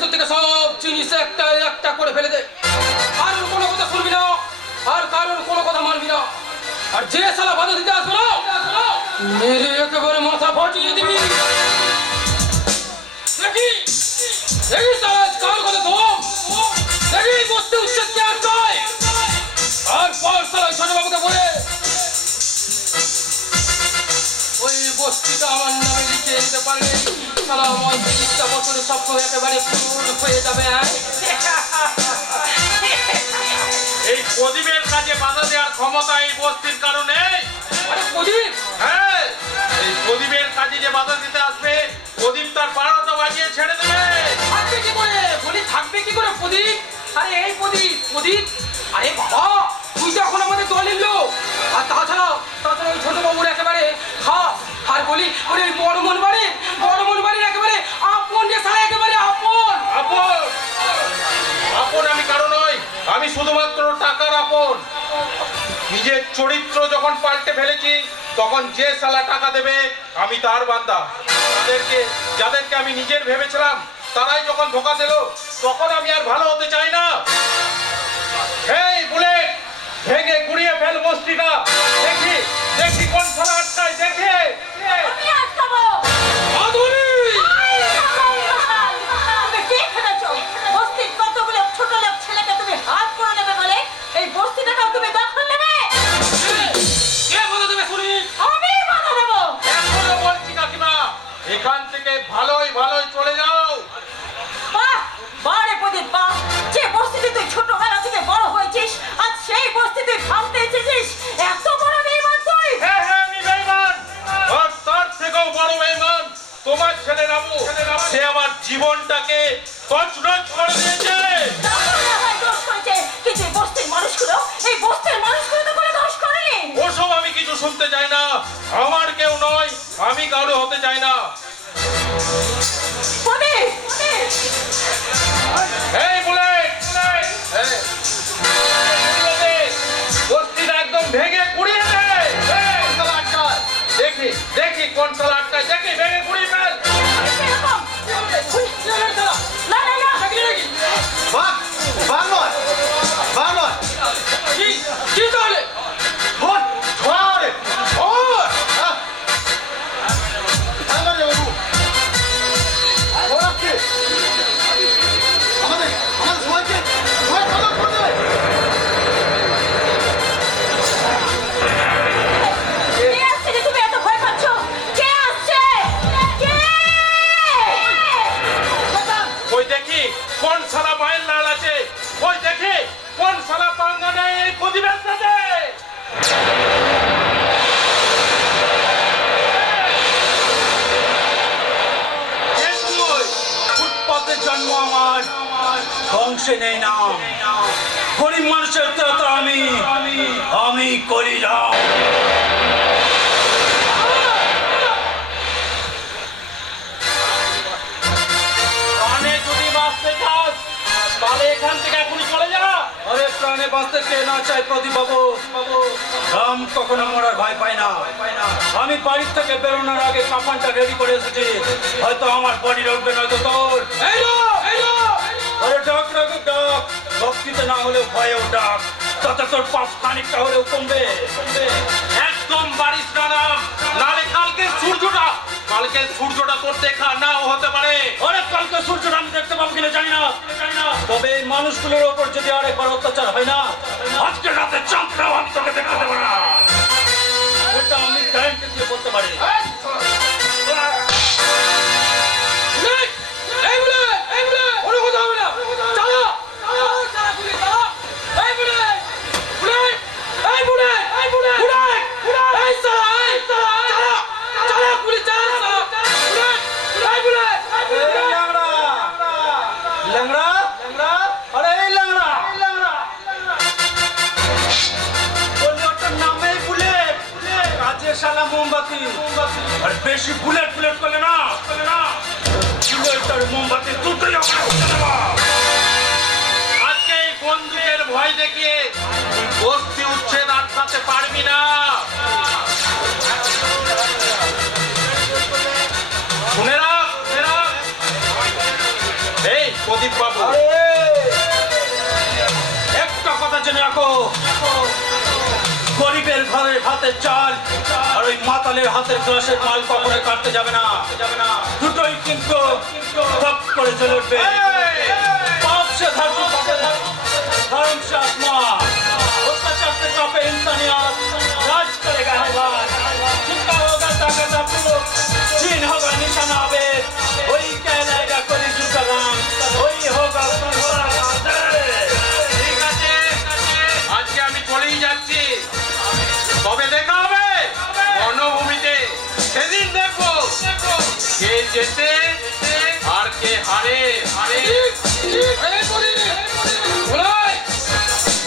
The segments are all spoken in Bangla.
ভেতর থেকে সব জিনিস একটা একটা করে ফেলে দে। আর কোনো কথা শুনবি না, আর কারোর কোনো কথা মানবি না। আর যে শালা বাধা দিতে আসবে না, মেরে একেবারে মাথা ফাটিয়ে দিবি। দেখি দেখি শালা কার কথা দম, দেখি বসতে উচ্ছেদ কে আর কয়। আর পর শালা ছোট বাবুকে বলে ওই বস্তিটা আমার নামে লিখে দিতে পারলে শালা আমার 30টা বছরের স্বপ্ন একেবারে পূরণ হয়ে যাবে। এই প্রদীপের কাজে বাধা দেওয়ার ক্ষমতা এই বস্তির কারণে। আরে প্রদীপ, হ্যাঁ, এই প্রদীপের কাজে যে বাধা দিতে আসবে, প্রদীপ তার 12টা বাজিয়ে ছেড়ে দেবে। থাকবে কি করে বলি, থাকবে কি করে প্রদীপ? আরে এই প্রদীপ, প্রদীপ, আরে বাবা তুই তো এখন আমাদের দলের লোক। আর তাছাড়া ওই ছোট বাবুর একেবারে খাস। আর বলি ওই বড় মন বাড়ির একেবারে আপন রে শালা, একেবারে আপন। আপন আপন আমি কারো নই, আমি শুধুমাত্র টাকার আপন। নিজের চরিত্র যখন পাল্টে ফেলেছি, তখন যে শালা টাকা দেবে আমি তার বান্দা। যাদেরকে আমি নিজের ভেবেছিলাম, তারাই যখন ধোকা দিল, তখন আমি আর ভালো হতে চাই না। এই বুলেট, ভেঙে গুড়িয়ে ফেল বস্তিটা। দেখি দেখি কোন শালা আটকায়, দেখে আমি আটকাবো। আদুরি তুমি কি ভেবেছো বস্তির কতগুলো ছোট লোক ছেলেকে তুমি হাত করে নেবে বলে এই বস্তিটাকেও তুমি দখল নেবে? কে বলে দেবে শুনি? আমি বাধা দেবো। এখনো বলছি কাকিমা, এখান থেকে ভালোই ভালোই চলে যাও। বাহ বারে প্রদীপ বাহ, যে বস্তিতে তুই ছোটবেলা থেকে বড় হয়েছিস, আজ সেই বস্তি তুই ভাঙতে এসেছিস। এত বড় বেঈমান তুই। হ্যাঁ হ্যাঁ, আমি বেঈমান। আর তার থেকেও বড় বেঈমান তোমার ছেলে রামু। সে আমার জীবনটাকে তছনছ করে দিয়েছে। তাহলে হয় দোষ করেছে, কিন্তু এই বস্তির মানুষগুলো তো কোনো দোষ করেনি। ওসব আমি কিছু শুনতে চাই না। আমার কেউ নয়, আমি কারো হতে চাই না। প্রদীপ, এই বুলেট, এই, বস্তিটা একদম ভেঙে গুড়িয়ে দে। এই, শালা আটকায়। দেখি দেখি কোন শালা আটকায়, দেখি ভেঙে গুড়িয়ে ফেল। এরকম না না না বাহ, বাহ নয়, বাহ নয়। কি তাহলে? ধর, ধর রে, ধর। আহ! থামো রে বাবু। ধরাচ্ছে। আমাদের সবাইকে ভয় খারাপ করে দেবে। কে আসছে যে তুমি এত ভয় পাচ্ছ? কে আসছে? কে? ওই দেখি কোন শালা মায়ের লাল আছে, ওই দেখি কোন শালা পাঙ্গা নেই এই প্রদীপের সাথে। ফুটপাতে জন্ম আমার, বংশে নেই নাম। গরিব মানুষের তো আমি করি না। প্রাণে যদি বাঁচতে চাস, তাহলে এখান থেকে এখনই চলে যা। আরে প্রাণে বাঁচতে কে না চাই প্রদীপ বাবু? রাম কখনো মরার ভয় পায় না। আমি বাড়ির থেকে বেরোনোর আগে কাফনটা রেডি করে এসেছি। হয়তো আমার বডি উঠবে, নয়তো তোর। আরে ডাক ডাক ডাক, ভক্তিতে না হলেও ভয়েও ডাক, তাতে তোর পাপ খানিকটা হলেও কমবে। একদম বাড়িস না নাম, নালে কালকে সূর্যটা তোর দেখা নাও হতে পারে। আরে কালকে সূর্যটা আমি দেখতে পাবো কিনা জানি না, তবে এই মানুষগুলোর ওপর যদি আরেকবার অত্যাচার হয় না, আজকে রাতে চাঁদটাও আমি তোকে দেখতে দেবো না। এটা আমি গ্যারান্টি দিয়ে বলতে পারি। ল্যাংড়া, আরে এই ল্যাংড়া, বললি ওটার নামে বুলেট, কাজে শালা মোমবাতি। আর বেশি বুলেট করলে না, বুলেট আর মোমবাতি দুটোই আমরা উঠে দেবো। আজকে এই বন্দুকের ভয় দেখিয়ে বস্তি উচ্ছেদ আটকাতে পারবি না। শুনে রাখ, এই জেনে রাখো, গরিবের ঘরের ভাতের চাল আর ওই মাতালের হাতের গ্লাসের মাল কখনো কাটতে যাবে না। দুটোই কিন্তু টপ করে চলে উঠবে। पाप से धरती कांपे, धर्म से आसमान, अत्याचार से कांपे इंसानियत, राज करेगा हैवान, जिनका होगा ताकत अपूर्व, चीन होगा निशाना आवेद, वही कहलाएगा कलिजुग का राम, वही होगा संसार का देश। ঠিক আছে, আজকে আমি চলেই যাচ্ছি, তবে দেখা হবে বনভূমিতে। সেদিন দেখবো কে জেতে আর কে হারে। এই প্রদীপ, ভোলাই,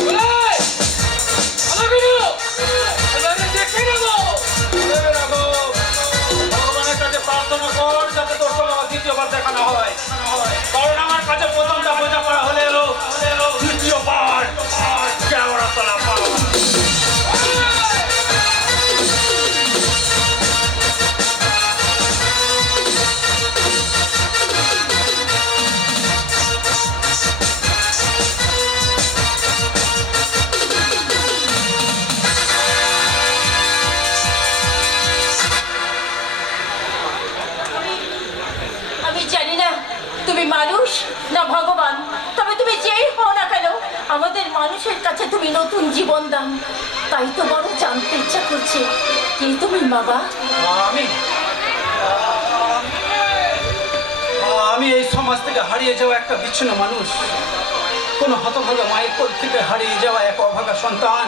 ভোলাই, ভালো করো, এবারে দেখে নেবো। ভগবানের কাছে প্রার্থনা কর যাতে তোর সঙ্গে আমার দ্বিতীয়বার দেখা না হয়, কারণ আমার কাছে প্রথমটা বোঝা পড়া হলেও দ্বিতীয়বার কেওড়া তলা পাওয়া। আমি জানি না তুমি মানুষ না ভগবান, তবে তুমি যেই হও না কেন আমাদের মানুষের কাছে তুমি নতুন জীবন দাও। তাই তো বড় জানতে ইচ্ছা করছে কে তুমি বাবা। আমি এই সমাজ থেকে হারিয়ে যাওয়া একটা বিচ্ছিন্ন মানুষ, কোনো হতভাগা মায়ের কোল থেকে হারিয়ে যাওয়া এক অভাগা সন্তান,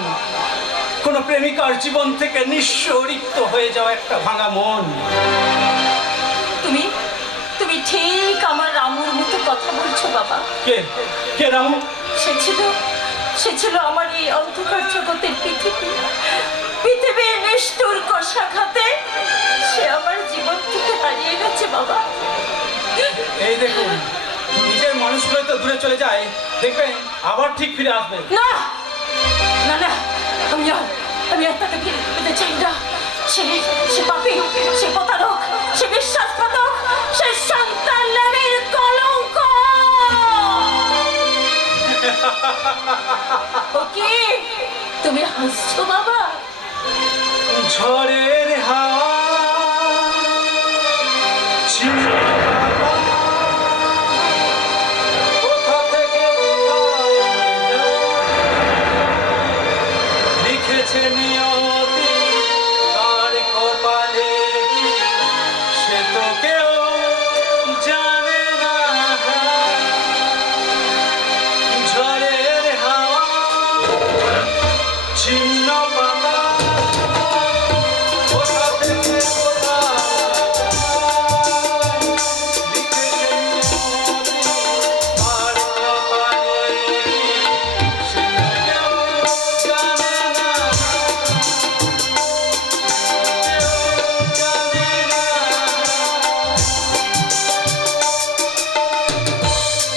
কোনো প্রেমিকার জীবন থেকে নিঃস্ব রিক্ত হয়ে যাওয়া একটা ভাঙা মন। তুমি তুমি ঠিক আমার রামুর মতো কথা বলছো বাবা। কে কে রামু? সে ছিল আমার এই অন্ধকার জগতের পৃথিবীর নিষ্ঠুর কষাঘাতে সে আমার জীবন থেকে হারিয়ে গেছে বাবা। এই দেখুন, নিজের মানুষগুলো তো দূরে চলে যায়, দেখবেন আবার ঠিক ফিরে আসবে। না না না, আমি আর তাকে ফিরে পেতে চাই না। সে পাপী, সে প্রতারক, সে বিশ্বাসঘাতক, সে সন্তান নামের কলঙ্ক। ও কি তুমি হাসছো বাবা? ঝড়ের হাওয়া কোথা থেকে লিখেছে নিয়তি তার কপালে, সে তো কেউ জানে না। ঝড়ের হাওয়া ছিন্ন পাতা কোথা থেকে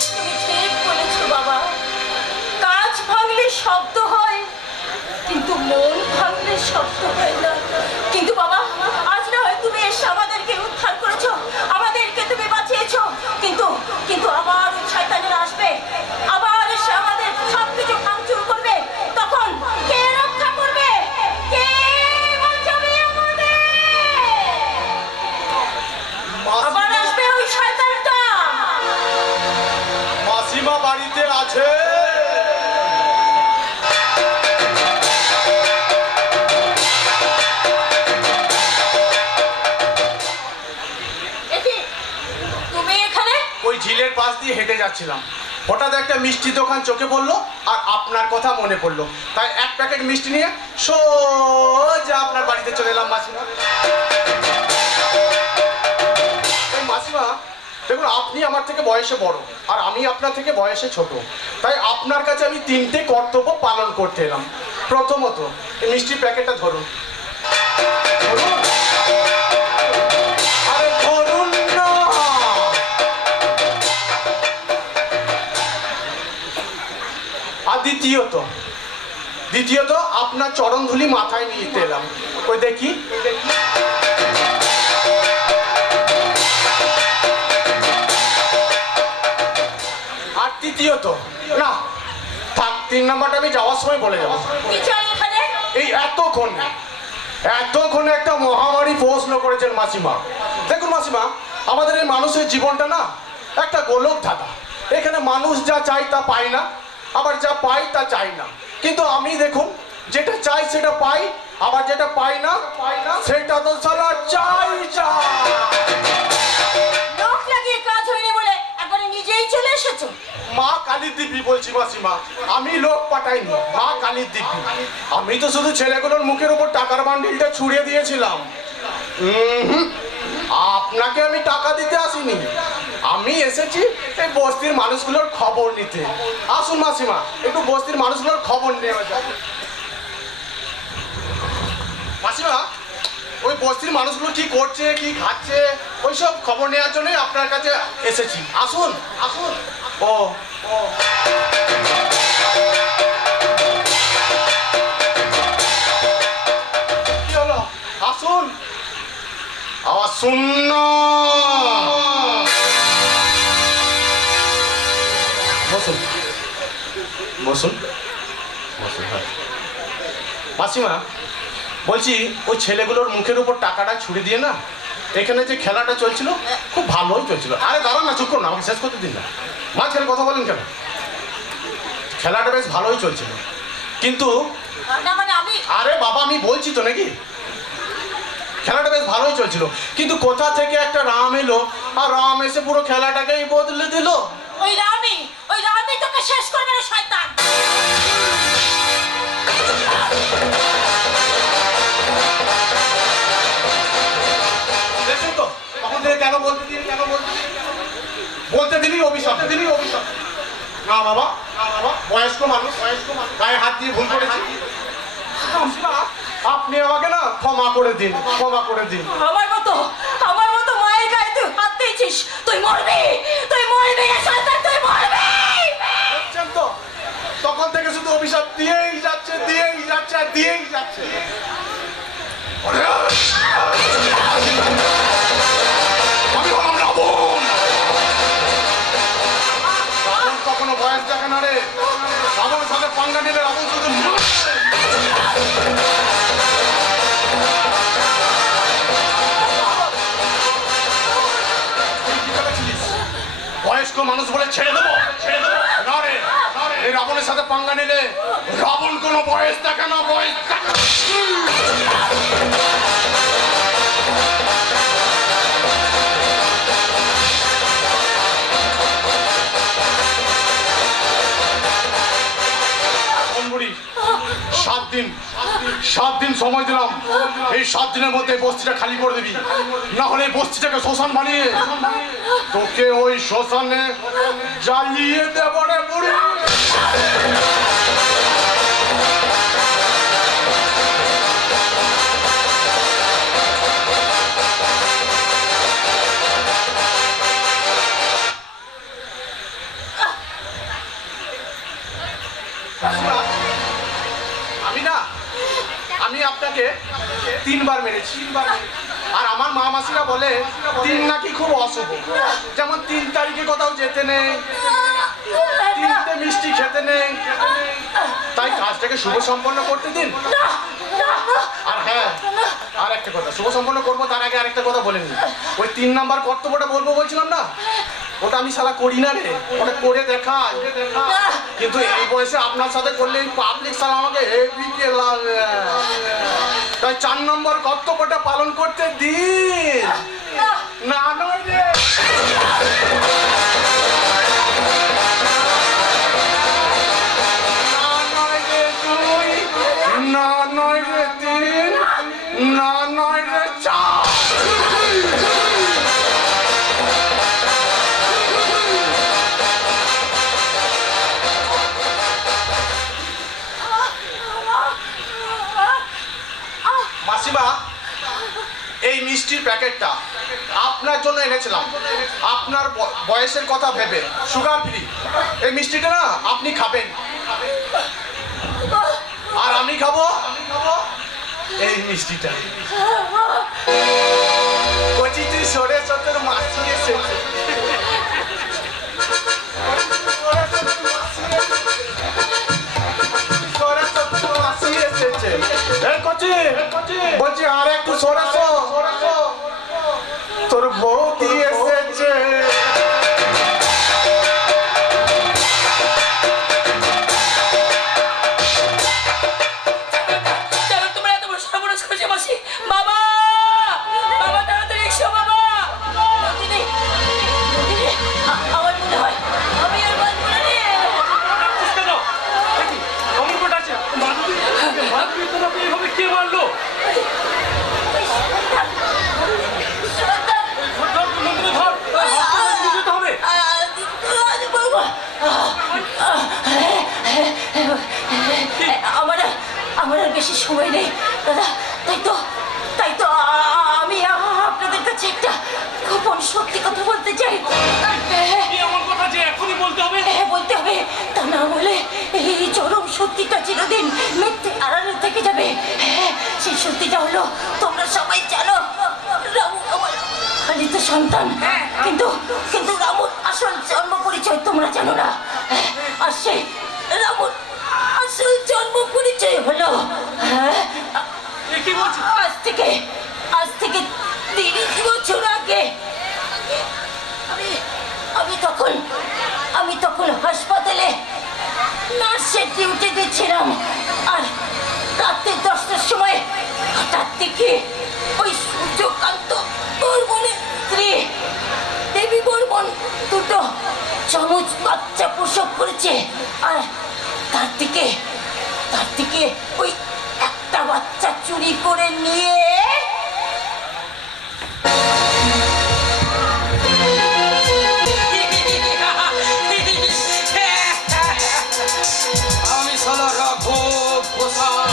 তুমি ঠিক বলেছো বাবা। কাজ ভাঙলে শব্দ হয়, কিন্তু মন ভাঙলে শব্দ হয় না। কিন্তু বাবা, আজ না হয় তুমি এসে আমাদেরকে উদ্ধার করেছো, আমাদেরকে তুমি বাঁচিয়েছো, কিন্তু কিন্তু আবার ওই শয়তানেরা আসবে, আবার এসে আমাদের সবকিছু ভাঙচুর করবে। তখন কে রক্ষা করবে? কে বাঁচাবে আমাদের? আবার আসবে ওই শয়তানটা। মাসিমা বাড়িতে আছে? একি, তুমি এখানে? ওই ঝিলের পাশ দিয়ে হেঁটে যাচ্ছিলাম, হঠাৎ একটা মিষ্টি দোকান চোখে পড়লো আর আপনার কথা মনে পড়লো, তাই এক প্যাকেট মিষ্টি নিয়ে সোজা আপনার বাড়িতে চলে এলাম মাসিমা। এই মাসিমা দেখুন, আপনি আমার থেকে বয়সে বড় আর আমি আপনার থেকে বয়সে ছোট, তাই আপনার কাছে আমি 3টে কর্তব্য পালন করতে এলাম। প্রথমত, এই মিষ্টির প্যাকেটটা ধরুন। ধরুন। আরে ধরুন না। আর দ্বিতীয়ত আপনার চরণ ধুলি মাথায় নিতে এলাম। ওই দেখি। আর তৃতীয়ত, না থাক, 3 নাম্বারটা আমি যাওয়ার সময় বলে যাবো। কি চাই এখানে? এই এতক্ষণে একটা মহামারী প্রশ্ন করেছেন মাসিমা। দেখুন মাসিমা, আমাদের এই মানুষের জীবনটা না একটা গোলক ধাঁধা। এখানে মানুষ যা চাই তা পায় না, আবার যা পাই তা চাই না। কিন্তু আমি দেখুন, যেটা চাই সেটা পাই, আবার যেটা পাই না সেটা তো সারা চাই। লোক লাগিয়ে কাজ হয়নি বলে একবারে নিজেই চলে এসেছো। মা কালীর দিব্যি বলছি মাসিমা, আমি লোক পাঠাইনি, মা কালীর দিব্যি। আমি তো শুধু ছেলেগুলোর মুখের উপর টাকার বান্ডিলটা ছুড়ে দিয়েছিলাম। আপনাকে আমি টাকা দিতে আসিনি, আমি এসেছি এই বস্তির মানুষগুলোর খবর নিতে। আসুন মাসিমা, একটু বস্তির মানুষগুলোর খবর নেওয়া যাক। মাসিমা, ওই বস্তির মানুষগুলো কি করছে, কি খাচ্ছে, ওইসব খবর নেওয়ার জন্যই আপনার কাছে এসেছি। আসুন আসুন। ও কি হলো? আসুন। আওয়াজ শূন্য। বসুন বসুন বসুন। হ্যাঁ মাসিমা, বলছি ওই ছেলেগুলোর মুখের উপর টাকাটা ছুড়ে দিয়ে না, এখানে যে খেলাটা চলছিল খুব ভালোই চলছিল। আরে দাঁড়ান না, চুপ করুন, আমাকে শেষ করতে দিন না, মাঝখানে কথা বলেন কেন? খেলাটা বেশ ভালোই চলছিল, কিন্তু না মানে আমি আরে বাবা আমি বলছি তো নাকি, খেলাটা বেশ ভালোই চলছিল, কিন্তু কোথা থেকে একটা রাম এলো, আর রাম এসে পুরো খেলাটাকেই বদলে দিল। ওই রামি তোকে শেষ করবে রে শয়তান। দেখুন তো তখন থেকে কেন বলতে দিলি অভিশাপ। না বাবা, বয়স্ক মানুষ গায়ে হাত দিয়ে ভুল করেছি। আপনি আমাকে না ক্ষমা করে দিন। আমার মতো মায়ের গায়ে তুই হাত দিয়েছিস, তুই মরবি রে শয়তান, তুই মরবি। দেখছেন তো, তখন থেকে শুধু অভিশাপ দিয়েই যাচ্ছে। আমি হলাম রাবণ। রাবণ কখনো বয়স দেখে না রে, রাবণের সাথে পাঙ্গা নিলে রাবণ শুধু বয়স্ক মানুষ বলে ছেড়ে দেবো না রে, এই রাবণের সাথে পাঙ্গা নিলে রাবণ কোনো বয়স দেখে না, সাত দিন সময় দিলাম, এই 7 দিনের মধ্যে বস্তিটা খালি করে দিবি, না হলে বস্তিটাকে শ্মশান বানিয়ে তোকে ওই শ্মশানে জ্বালিয়ে দেব রে বুড়ি। আমি আপনাকে 3 বার মেরেছি, আর আমার মা মাসিরা বলে 3 নাকি খুব অশুভ। যেমন 3 তারিখে কোথাও যেতে নেই, 3টে মিষ্টি খেতে নেই, তাই কাজটাকে শুভ সম্পন্ন করতে দিন। আর হ্যাঁ, আর একটা কথা, শুভ সম্পন্ন করবো তার আগে আরেকটা কথা বলে নিই। ওই 3 নাম্বার কর্তব্যটা বলবো বলছিলাম না, ওটা আমি শালা করি না রে, ওটা করে দেখাই। কিন্তু এই বয়সে আপনার সাথে করলে পাবলিক শালা আমাকে হেভি কে লাগে, তাই 4 নম্বর কর্তব্যটা পালন করতে দিন। না নয় রে, না নয় রে 2, না নয় রে 3, না নয় রে 4। মাসিমা, এই মিষ্টির প্যাকেটটা আপনার জন্য এনেছিলাম, আপনার বয়সের কথা ভেবে, সুগার ফ্রি। এই মিষ্টিটা না আপনি খাবেন, আর আমি খাবো এই মিষ্টিটা। কচিতে সরে সতের মাসি এসেছে, আর একটু সরেছো। তোর বৌদি এসেছে। কেন তোমরা এত বড় সর্বনাশ করেছো মাসি? বাবা, বাবা তাড়াতাড়ি এসো বাবা। নন্দিনী, নন্দিনী, আমার মনে হয় আমি আর বাঁচবো না রে। কে মারলো? সন্তান, হবে বাবা, আমার আর বেশি সময় নেই দাদা। তাই তো আমি আপনাদের কাছে একটা গোপন সত্যি কথা বলতে চাই। এমন কথা যে এখনই বলতে হবে? হ্যাঁ, বলতে হবে। তা না বলে এই চরম সত্যিটা চিরদিন মিথ্যে আড়ালে থেকে যাবে। হ্যাঁ, সেই সত্যিটা হলো তোমরা সবাই জানো রামু আমার খালিত সন্তান। কিন্তু রামুর আসল জন্ম পরিচয় তোমরা জানো না। আর সেই রামুর আসল জন্ম পরিচয় হলো কি বলছি? আজ থেকে 30 বছর আগে আমি তখন হাসপাতালে নার্সের ডিউটি দিচ্ছিলাম। আর রাতে 10টার সময় হঠাৎ দেখি ওই সূর্যকান্ত বর্মনের স্ত্রী দেবী বর্মন দুটো চমচ বাচ্চা প্রসব করেছে। আর তার থেকে ওই একটা বাচ্চা চুরি করে নিয়ে আমি সালা রাঘব ঘোষাল,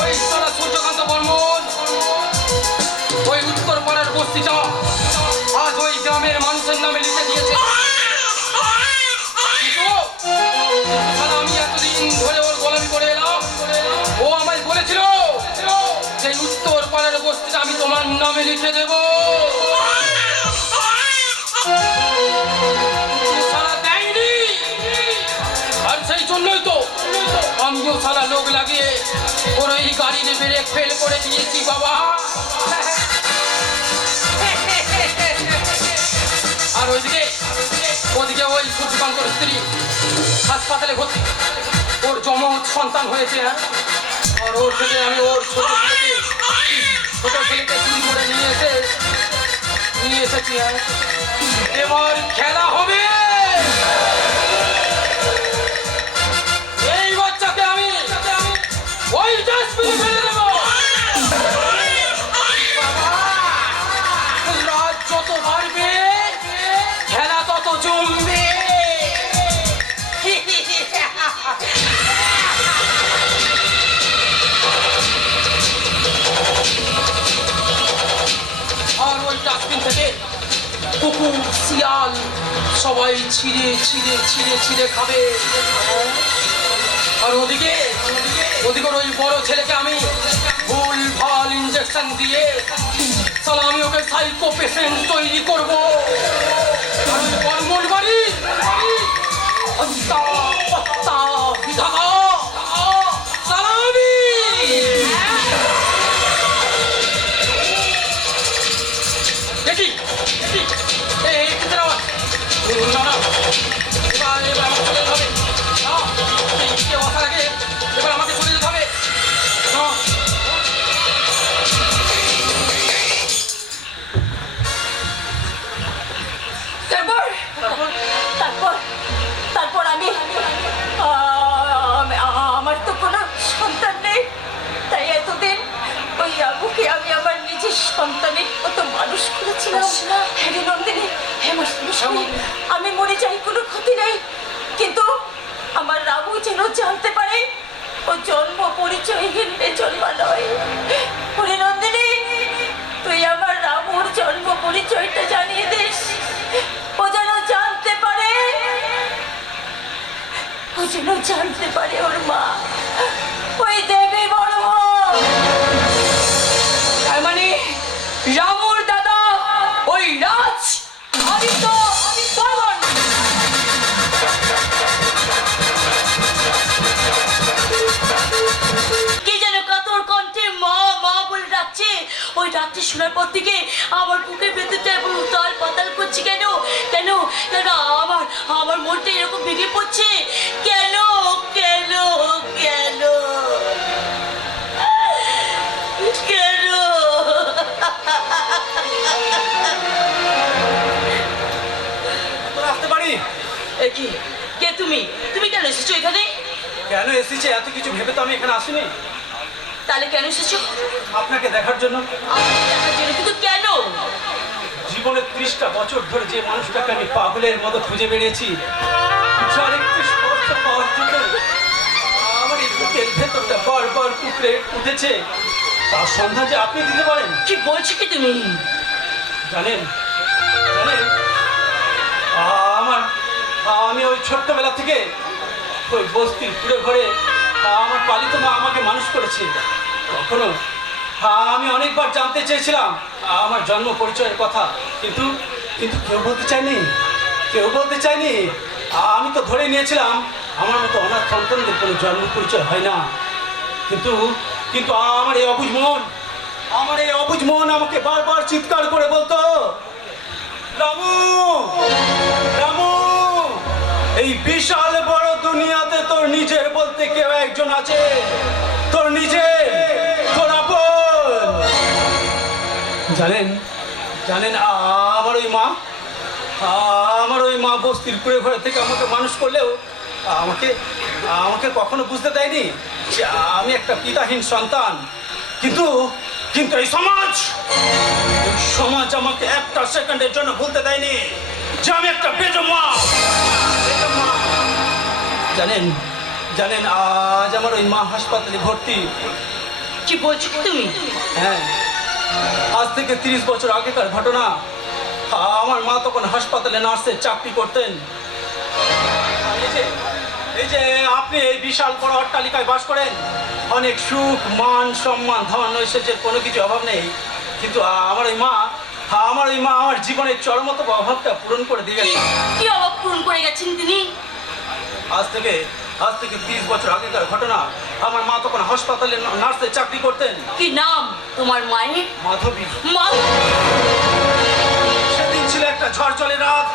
ওই সালা সূর্যকান্ত বর্মন, ওই উত্তর পাড়ার বস্তিটা আজ ওই গ্রামের মানুষের নামে লিখে দিয়েছে। কিন্তু সালা আমি এতদিন ধরে ওর গোলামি করে এলাম। ও আমায় বলেছিল যে উত্তর পাড়ার বস্তিটা আমি তোমার নামে লিখে দেবো। সালা দেয়নি। আর সেই জন্যই তো আমিও সারা লোক লাগিয়ে ওর ওই গাড়ির ব্রেক ফেল করে দিয়েছি বাবা। আর ওদিকে ওই সূর্যকান্তর স্ত্রী হাসপাতালে ভর্তি, ওর যমজ সন্তান হয়েছে। আর ওর থেকে আমি ওর ছোট ছেলেকে চুরি করে নিয়ে এসেছি। এবার খেলা হবে। এই বাচ্চাকে আমি ওই ডাস্টবিনে ফেলে দেবো। রাত যত বাড়বে খেলা তত জমবে। আর ওই ডাস্টবিন থেকে কুকুর শিয়াল সবাই ছিঁড়ে খাবে। আর ওদিকে ওই বড় ছেলেকে আমি ভুল ভাল ইঞ্জেকশন দিয়ে সালা আমি ওকে সাইকো পেশেন্ট তৈরি করবো। আর ওই বর্মন বাড়ি হত্যা বিধাতা সালামি। দেখি এই ভিতরে না এবার আমাকে চলে যেতে হবে। আগে এবার আমাকে চলে যেতে হবে। তারপর আমার তো কোনো সন্তান নেই। তাই এতদিন ওই আবুকে আমি আমার নিজের সন্তানের মতো মানুষ করেছিলাম। হ্যাঁ রে নন্দিনী, আমি মরে যাই কোনো ক্ষতি নেই, কিন্তু আমার রাবু যেন জানতে পারে ও জন্ম পরিচয়হীন বেজন্মা নয়। ওরে নন্দিনী, তুই আমার রাবুর জন্ম পরিচয়টা জানিয়ে দিস। ও যেন জানতে পারে ওর মা ওই দেবী বর্মন। তার মানে রামুর দাদা ওই রাজ আদিত্য বর্মন। কি যেন কাতর ওই রাত্রি শোনার পর থেকে আমার বুকের ভেতরটা এমন উতাল পাতাল করছে কেন কেন কেন আমার আমার মনটা এরকম ভেঙে পড়ছে কেন কেন কেন কেন তোরা আসতে পারি? এ কি কে তুমি তুমি কেন এসেছো এখানে কেন এসেছি এত কিছু ভেবে তো আমি এখানে আসিনি। তাহলে কেন এসেছো আপনাকে দেখার জন্য। আমাকে দেখার জন্য কিন্তু কেন জীবনের 30টা বছর ধরে যে মানুষটাকে আমি পাগলের মতো খুঁজে বেরিয়েছি, যার একটু স্পর্শ পাওয়ার জন্য আমার এই বুকের ভেতরটা বারবার কুকড়ে উঠেছে, তার সন্ধান যে আপনি দিতে পারেন। কি বলছো কি তুমি জানেন জানেন আমি ওই ছোট্টবেলা থেকে ওই বস্তির পুরো ঘরে আমার পালিত মা আমাকে মানুষ করেছে। কখনো আমি অনেকবার জানতে চেয়েছিলাম আমার জন্ম পরিচয়ের কথা, কিন্তু কিন্তু কেউ বলতে চায়নি, কেউ বলতে চায়নি। আমি তো ধরে নিয়েছিলাম আমার মতো অনাথ সন্তানদের কোনো জন্ম পরিচয় হয় না। কিন্তু কিন্তু আমার এই অবুঝ মন আমাকে বারবার চিৎকার করে বলতো, রামু রামু, এই বিশাল বড় দুনিয়াতে তোর নিজের বলতে কেউ একজন আছে, তোর নিজের, তোর আপন। জানেন জানেন আমার ওই মা বস্তির কুড়ে ঘরে থেকে আমাকে মানুষ করলেও আমাকে আমাকে কখনো বুঝতে দেয়নি যে আমি একটা পিতাহীন সন্তান। কিন্তু কিন্তু এই সমাজ আমাকে একটা সেকেন্ডের জন্য ভুলতে দেয়নি যে আমি একটা বেজমা। জানেন জানেন আজ আমার ওই মা হাসপাতালে ভর্তি। কি বলছো কি তুমি হ্যাঁ, আজ থেকে 30 বছর আগেকার ঘটনা। আমার মা তখন হাসপাতালে নার্সের চাকরি করতেন। এই যে আপনি এই বিশাল বড় অট্টালিকায় বাস করেন, অনেক সুখ মান সম্মান ধন ঐশ্বর্যের কোনো কিছু অভাব নেই, কিন্তু আমার ওই মা আমার জীবনের চরমত অভাবটা পূরণ করে দিয়ে গেছে। কি অভাব পূরণ করে গেছেন তিনি আজ থেকে 30 বছর আগেকার ঘটনা। আমার মা তখন হাসপাতালে নার্সের চাকরি করতেন। কি নাম তোমার মায়ের মাধবী। মাধবী। সেদিন ছিল একটা ঝড় জলে রাত।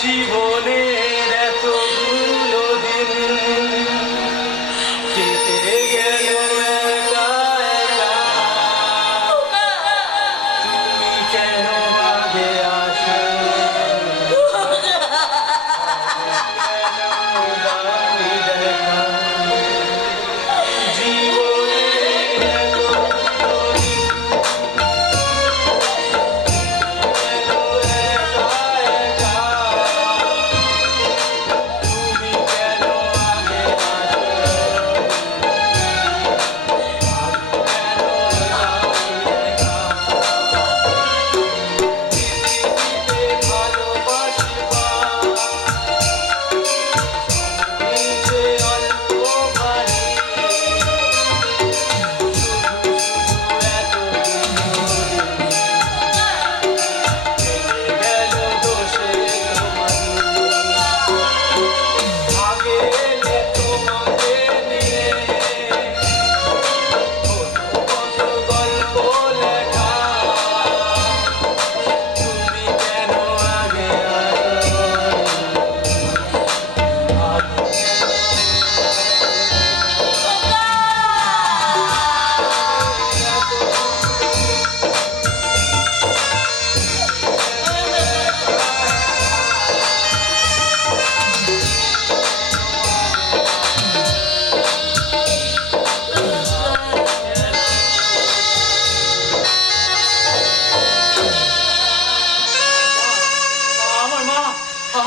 জীবনের এতগুলো দিন কেটে গেল একা একা, তুমি কেন আগে আসো, কেন দামি দেখা, জীবনের এতগুলো দিন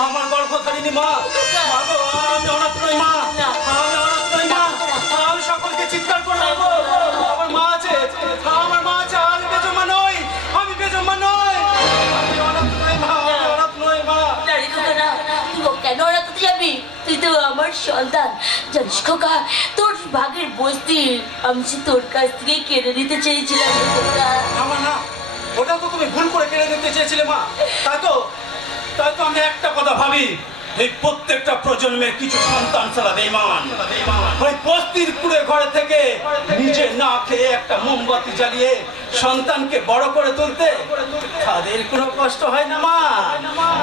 আমার গর্ভধারিণী মা, মা গো, আমি অনাথ নই মা, আমি অনাথ নই মা, আমি সকলকে চিৎকার করে বলবো, আমার মা আছে, আমি বেজমা নই, আমি বেজমা নই, আমি অনাথ নই মা, আমি অনাথ নই মা। তুই কেন রাতে যাবি তুই তো আমার সন্তান। জানিস খোকা, তোর ভাগের বস্তি আমি যে তোর কাছ থেকে কেড়ে নিতে চেয়েছিলাম রে খোকা। আমার না, ওটা তো তুমি ভুল করে কেড়ে নিতে চেয়েছিলে মা। তাই তো আমি একটা কথা ভাবি, এই প্রত্যেকটা প্রজন্মের কিছু সন্তান ছাড়া বেঈমান। ওই বস্তির কুড়ে ঘরে থেকে নিজে না খেয়ে একটা মোমবাতি জ্বালিয়ে সন্তানকে বড় করে তুলতে তাদের কোনো কষ্ট হয় না মা।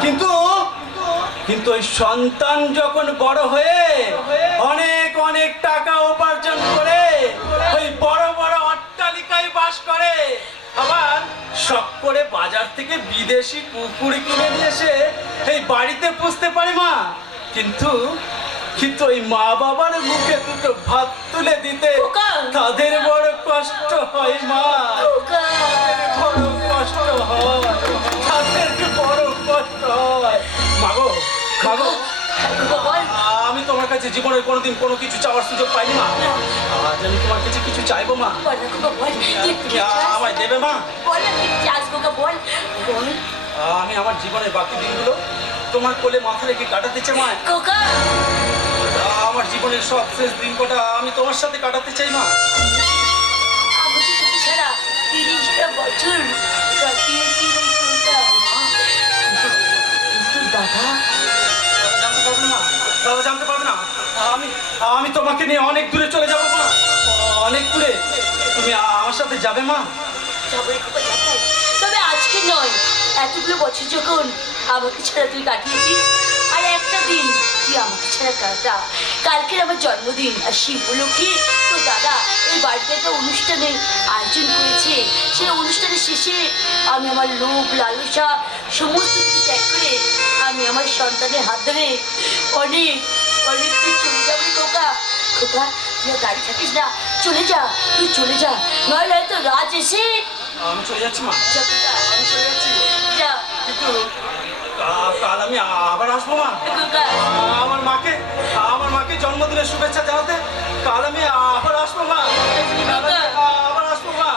কিন্তু ওই সন্তান যখন বড় হয়ে অনেক অনেক টাকা উপার্জন করে ওই বড় বড় অট্টালিকায় বাস করে, আবার শখ করে বাজার থেকে বিদেশি কুকুর কিনে নিয়ে এসে এই বাড়িতে পুষতে পারে মা, কিন্তু ওই মা বাবার মুখে দুটো ভাত তুলে দিতে তাদের বড় কষ্ট হয় মা। বড় কষ্ট হয়, তাদেরকে বড় কষ্ট হয়। মাগো আমি তোমার কাছে জীবনের কোনোদিন কোনো কিছু চাওয়ার সুযোগ পাইনি মা। আজ আমি তোমার কাছে কিছু চাইবো মা, আমায় দেবে মা? আমি আমার জীবনের বাকি দিনগুলো তোমার কোলে মাথা রেখে কাটাতে চাই মা। আমার জীবনের সব শেষ দিন কটা আমি তোমার সাথে কাটাতে চাই মা। দাদা জানতে পারবে না আমি তোমাকে নিয়ে অনেক দূরে চলে যাবো মা, অনেক দূরে। তুমি আমার সাথে যাবে মা? তবে আজকে নয়, এতগুলো বছর যখন আমাকে ছাড়া তুই কাটিয়েছিস, আর একটা দিন তুই আমাকে ছাড়া কাটা। কালকের আমার জন্মদিন, আর সেই উপলক্ষে তো দাদা এই বাড়িতে একটা অনুষ্ঠানের আয়োজন করেছে। সেই অনুষ্ঠানের শেষে আমি আমার লোভ লালসা সমস্ত কিছু ত্যাগ করে আমি আমার সন্তানের হাত ধরে অনেক অনেক তুই চলে যাবি খোকা। খোকা, তুই গাড়ি থাকিস না, চলে যা, তুই চলে যা, নইলে হয়তো রাজ এসে। আমি চলে যাচ্ছি মা, আমি চলে যাচ্ছি, যা। কিন্তু কাল আমি আবার আসবো মা। আমার মাকে জন্মদিনের শুভেচ্ছা জানাতে কাল আমি আবার আসবো মা, আবার আসবো মা।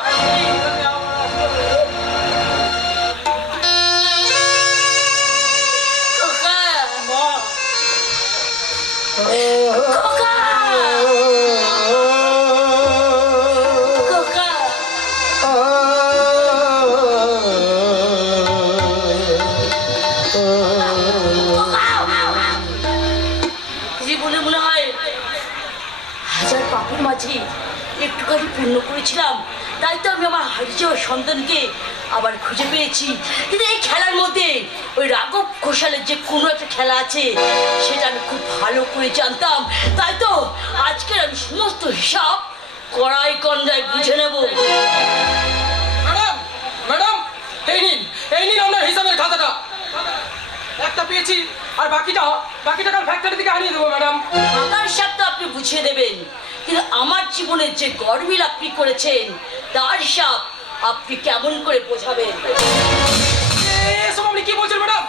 জীবনে মনে হয় হাজার পাপের মাঝে একটুখানি পূর্ণ করেছিলাম, তাই তো আমি আমার হারিয়ে যাওয়া সন্তানকে আবার খুঁজে পেয়েছি। কিন্তু এই খেলার মধ্যে ওই রাঘব ঘোষালের যে কোনো একটা খেলা আছে সেটা আমি খুব ভালো করে জানতাম, তাই তো আজকের আমি সমস্ত হিসাব কড়াই কন্ডায় বুঝে নেব। ম্যাডাম ম্যাডাম, এই নিন আপনার হিসাবের খাতাটা। একটা পেয়েছি, আর বাকিটা কাল ফ্যাক্টরি থেকে আনিয়ে দেবো ম্যাডাম। আমার হিসাব তো আপনি বুঝিয়ে দেবেন, কিন্তু আমার জীবনে যে গরমিল আপনি করেছেন তার হিসাব আপনি কেমন করে বোঝাবেন? এসব আপনি কি বলছেন ম্যাডাম?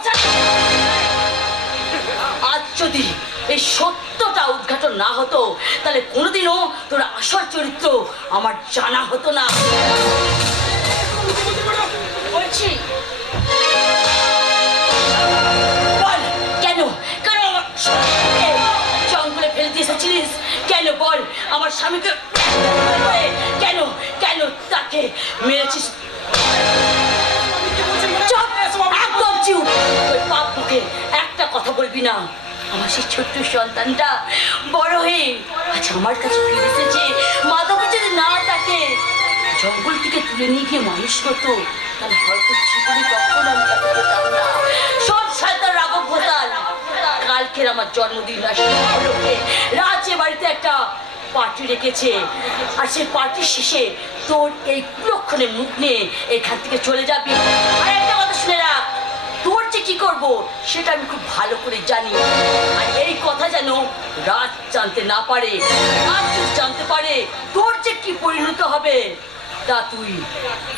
আজ যদি এই সত্যটা উদ্ঘাটন না হতো তাহলে কোনোদিনও তোর আসল চরিত্র আমার জানা হতো না। বলছি বল, কেন কেন জঙ্গলে ফেলতে এসেছিলিস? কেন বল, আমার স্বামীকে কেন কেন তাকে মেরেছিস? একদম চুপ, ওই পাপ মুখে একটা কথা বলবি না। আমার সেই ছোট্ট সন্তানটা বড় হয়ে আচ্ছা আমার কাছে ফিরে এসেছে। মাধবী যদি না তাকে জঙ্গল থেকে তুলে নিয়ে গিয়ে মানুষ করতো তাহলে হয়তো জীবনে কখনো আমি তাকে পেতাম না। সব শয়তান রাঘব ঘোষাল কালকের আমার জন্মদিন রাজ্যে বাড়িতে একটা পার্টি রেখেছে, আর সেই পার্টির শেষে তোর এই কুলক্ষণে মুখ নিয়ে এখান থেকে চলে যাবি। আর একটা কথা শুনে রাখ, তোর যে কি করবো সেটা আমি খুব ভালো করে জানি। আর এই কথা যেন রাজ জানতে না পারে, রাজ যদি জানতে পারে তোর যে কি পরিণত হবে তা তুই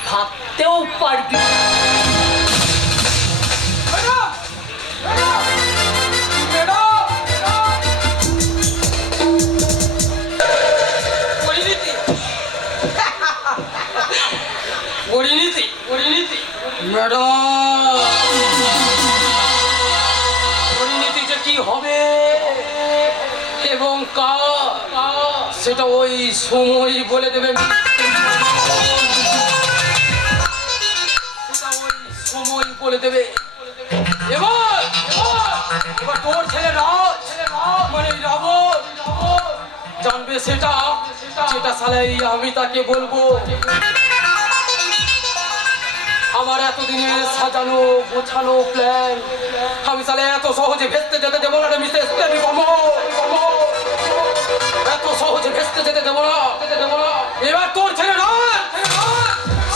ভাবতেও পারবি। ম্যাডাম, পরিণতি যে কি হবে এবং কার সেটা ওই সময় বলে দেবে। সেটা ওই সময় বলে দেবে। এবার এবার তোর ছেলে রাজ মানে রাবণ জানবে সেটা যেটা সালাই আমি তাকে বলবো। আমার এতদিনের সাজানো গোছানো প্ল্যান আমি সালে এত সহজে ভেস্তে যেতে দেবো না রে মিসেস দেবী বর্মন। এত সহজে ভেস্তে যেতে দেবো না। এবার তোর ছেলে রাজ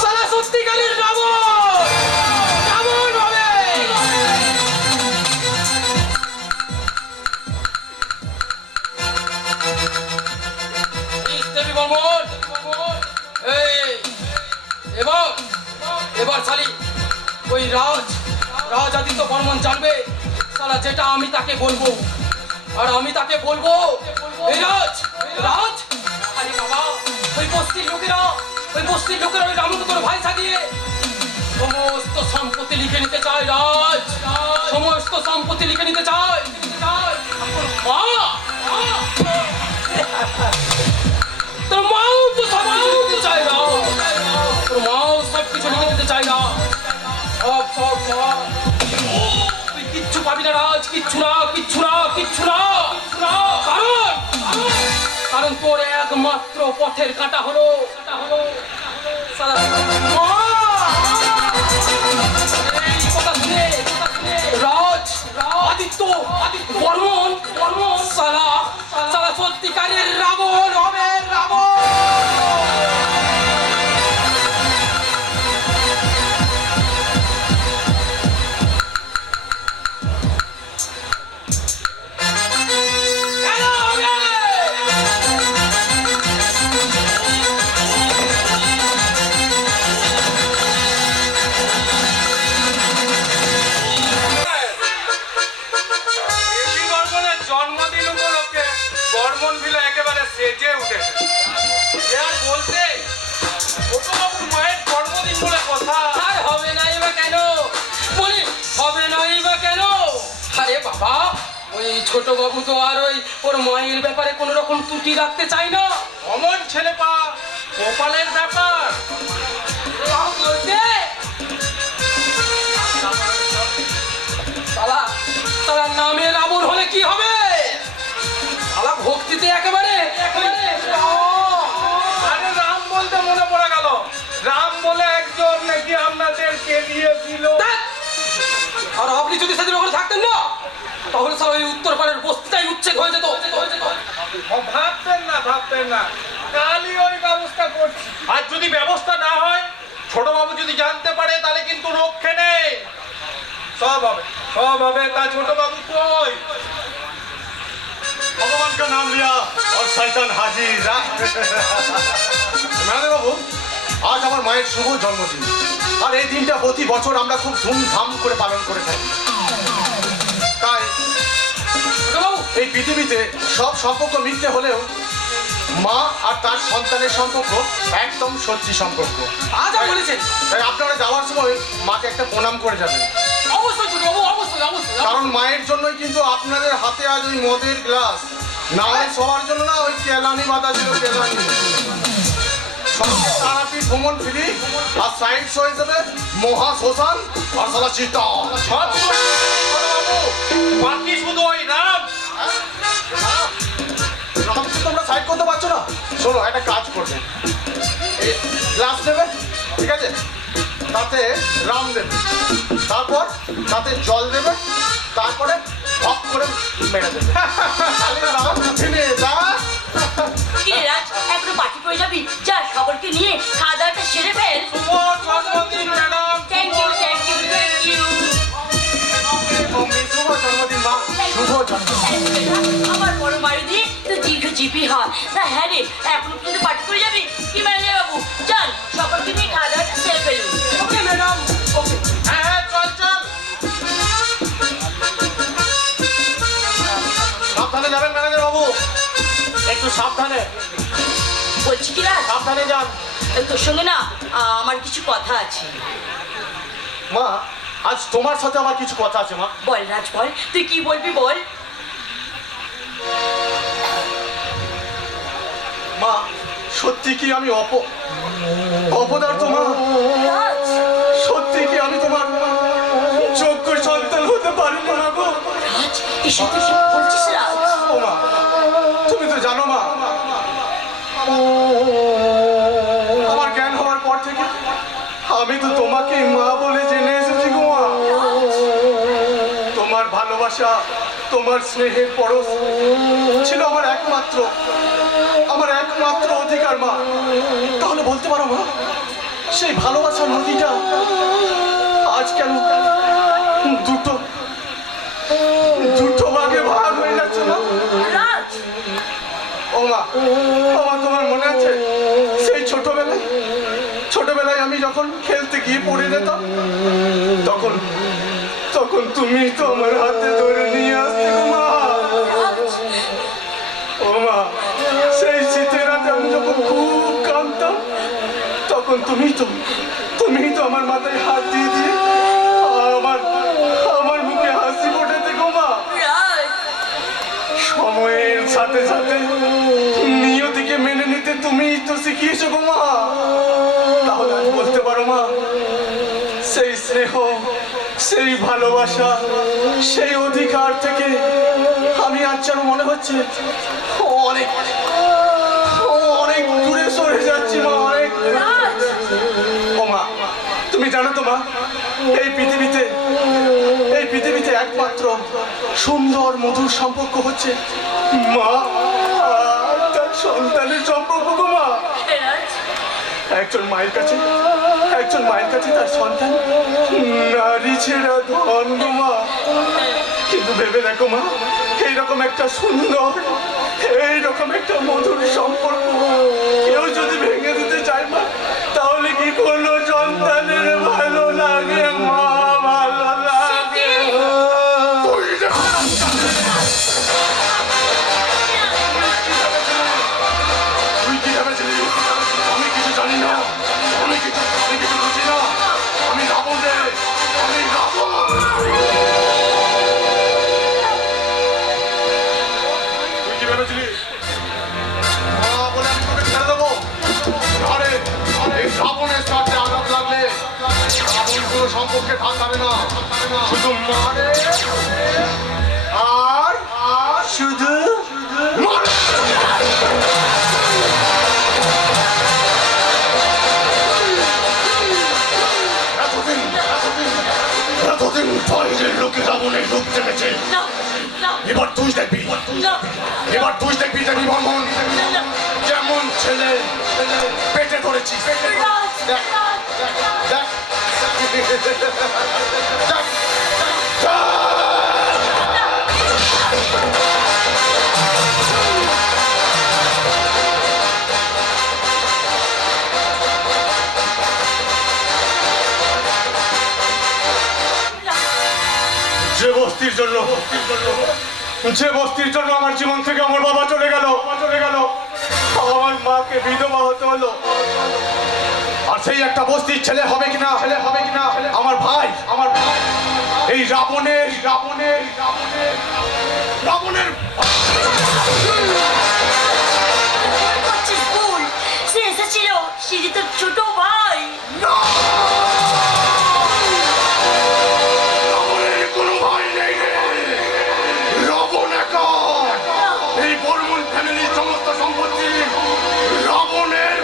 সালা সত্যিকারের রাবণ হবে। দেবী বর্মন এই এবার শালি ওই রাজ আদিত্য বর্মন জানবে সালা যেটা আমি তাকে বলবো। আর আমি তাকে বলবো এই রাজ আরে বাবা ওই বস্তির লোকেরা ওই রামকে তোর ভাই সাজিয়ে সমস্ত সম্পত্তি লিখে নিতে চায়। রাজ সমস্ত সম্পত্তি লিখে নিতে চায়। মা তোর মাও তো সব কিছু চায় না। তোর মাও সব কিছু লিখে দিতে চায় না। সব তুই কিচ্ছু পাবি না রাজ। কিচ্ছু না কারণ তোর একমাত্র পথের কাঁটা হলো সালা মা। এই কথা শুনে রাজ আদিত্য বর্মন সালা সত্যিকারের রাবণ হবে। জন্মদিন উপলক্ষে বর্মন ভিলা একেবারে সেজে উঠেছে। আর বলতে ছোটবাবুর মায়ের জন্মদিন বলে কথা। আর হবে নাই বা কেন বলি হবে নাই বা কেন? আরে বাবা ওই ছোট বাবু তো আর ওর মায়ের ব্যাপারে কোনো রকম ত্রুটি রাখতে চাই না। অমন ছেলে পা গোপালের ব্যাপার। তারা নামে রাবণ হলে কি হবে? তারা ভক্তিতে একেবারে আরে রাম বলতে মনে পড়ে গেল, রাম বলে একজন নাকি আপনাদেরকে দিয়েছিল। আর আপনি যদি সেদিন ওখানে থাকতেন না তাহলে স্যার ওই উত্তর পাড়ের বস্তিটাই উচ্ছেদ হয়ে যেত। ভাবতেন না কালই ওই ব্যবস্থা করছি। আর যদি ব্যবস্থা না হয় ছোটবাবু যদি জানতে পারে তাহলে কিন্তু রক্ষে নেই। সব হবে তা ছোটবাবু কই? भगवान का नाम लिया और शैतान हाजिर। ম্যানেজার বাবু আজ আমার মায়ের শুভ জন্মদিন আর এই দিনটা প্রতি বছর আমরা খুব ধুমধাম করে পালন করে থাকি। তাই এই পৃথিবীতে সব সম্পর্ক মিথ্যে হলেও মা আর তার সন্তানের সম্পর্ক একদম সত্যি সম্পর্ক। আজ বলেছেন তাই আপনারা যাওয়ার সময় মাকে একটা প্রণাম করে যাবেন। অবশ্যই ছোটবাবু অবশ্যই। কারণ মায়ের জন্যই কিন্তু আপনাদের হাতে আজ ওই মদের গ্লাস, না হয় সবার জন্য না ওই কেলানি বাঁধা ছিল। কেলানি তারাপীঠ ভ্রমণ ফ্রি আর সাইড শো হিসেবে মহা শ্মশান আর সালা চিতা। বাকি শুধু ওই রাম। রামকে তোমরা সাইড করতে পারছো না? শোনো একটা কাজ করবে, গ্লাস নেবে, ঠিক আছে, তাতে রাম দেবে, তারপর তাতে জল দেবে, তারপরে ভক করে মেরে দেবে। রাম উঠিনে যা। কি রে রাজ একটু পার্টি করে যাবি? যা সকলকে নিয়ে খাওয়া দাওয়াটা সেরে ফেল। শুভ জন্মদিন ম্যাডাম। Thank you. শুভ জন্মদিন মা, শুভ জন্মদিন। আমার বড় মারুদি তো দীর্ঘ জিপি হয় না। হ্যাঁ রে এখন কিন্তু পার্টি করে যাবি কি ম্যানেজার বাবু? চল সকলকে নিয়ে খাওয়া দাওয়াটা সেরে ফেলুন। Okay madam okay. হ্যাঁ চল। সাবধানে যাবেন ম্যানেজার বাবু, একটু সাবধানে। বলছি কি রাজ সাবধানে যান। তোর সঙ্গে না আমার কিছু কথা আছে। মা আজ তোমার সাথে আমার কিছু কথা আছে মা। বল রাজ বল, তুই কি বলবি বল। সত্যি কি আমি অপদার্থ মা? রাজ, সত্যি কি আমি তোমার যোগ্য সন্তান হতে পারি না মা গো? রাজ, এসব তুই কি বলছিস রাজ? ও মা, তুমি তো জানো মা, আমার জ্ঞান হওয়ার পর থেকে আমি তো তোমাকে মা বলে জেনে এসেছি গো মা। তোমার ভালোবাসা, তোমার স্নেহের পরশ ছিল আমার একমাত্র অধিকার মা। তাহলে বলতে পারো মা, সেই ভালোবাসার নদীটা আজ কেন দুটো ভাগে ভাগ হয়ে যাচ্ছে না? রাজ, ও মা, তোমার মনে আছে সেই ছোটবেলায় আমি যখন খেলতে গিয়ে পড়ে যেতাম, তখন তুমি তো আমার হাতে ধরে নিয়ে আসতে গো মা। ও মা, সেই শীতের রাতে আমি যখন খুব কাঁদতাম, তখন তুমি তো আমার মাথায় হাত দিয়ে আমার মুখে হাসি ফোটাতে গো মা। রাজ, সময়ের সাথে সাথে নিয়তিকে মেনে নিতে তুমি তো শিখিয়েছো গো মা। তাহলে আজ বলতে পারো মা, সেই স্নেহ, সেই ভালোবাসা, সেই অধিকার থেকে আমি আজ যেন মনে হচ্ছে অনেক দূরে সরে যাচ্ছি মা, অনেক। রাজ, ও মা, তুমি জানো তো মা, এই পৃথিবীতে একমাত্র সুন্দর মধুর সম্পর্ক হচ্ছে মা আর তার সন্তানের সম্পর্ক গো মা। রাজ, একজন মায়ের কাছে তার সন্তান নারী ছেড়া ধন গো মা। কিন্তু ভেবে দেখো মা, এইরকম একটা সুন্দর, এইরকম একটা মধুর সম্পর্ক কেউ যদি ভেঙে দিতে চায় মা, তাহলে কি কোনো সন্তানের ভালো লাগে মা? ভালো লাগে? তুই কি ভেবেছিলি আমি কিছু জানি না? আমি কিছু বুঝি না? আমি রাবণ রে, আমি রাবণ। তুই কি ভেবেছিলি মা বলে আমি তোকে ছেড়ে দেবো? আরে এই রাবণের সাথে আঘাত লাগলে রাবণ কোনো সম্পর্কে ধার ধারে না, শুধু মারে আর শুধু মারে। এতদিন বাইরের লোকে রাবণের রূপ দেখেছে, না, না, এবার তুই দেখবি না, দেবী বর্মন কেমন ছেলে পেটে ধরেছি। রাজ, দেখ, রাজ, দেখ, দেখ। যে বস্তির জন্য আমার জীবন থেকে আমার বাবা চলে গেল, আমার মাকে বিধবা হতে হলো, আর সেই একটা বস্তির ছেলে হবে কিনা আমার ভাই এই রাবণের করছিস ভুল। সে এসেছিল, সে যে তোর ছোট ভাই। রাবণের কোনো ভাই নেই রে। রাবণ একা এই বর্মন ফ্যামিলির সমস্ত সম্পত্তি রাবণের।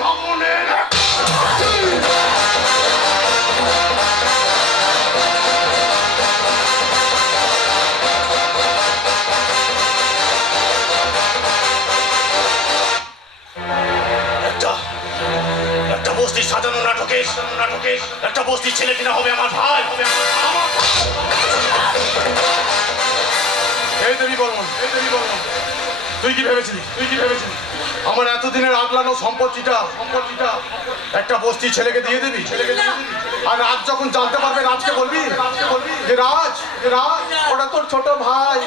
একটা বস্তির সাজানো নাটকে একটা বস্তির ছেলে কিনা হবে আমার ভাই। এই দেবী বর্মন, তুই কি ভেবেছিলি আমার এতদিনের আগলানো সম্পত্তিটা একটা বস্তির ছেলেকে দিয়ে দিবি? আর রাজ যখন জানতে পারবে রাজকে বলবি যে রাজ ওটা তোর ছোট ভাই,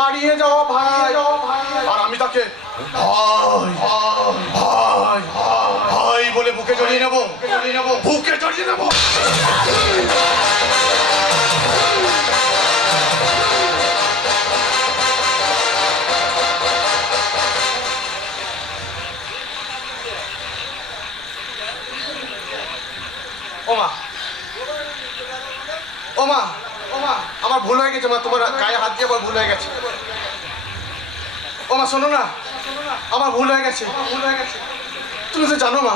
হারিয়ে যাওয়া ভাই। আর আমি তাকে ভাই বলে বুকে জড়িয়ে নেবো। ভুল হয়ে গেছে মা, তোমার গায়ে হাত দিয়ে আমার ভুল হয়ে গেছে। ও মা শোনো না, আমার ভুল হয়ে গেছে। তুমি তো জানো মা,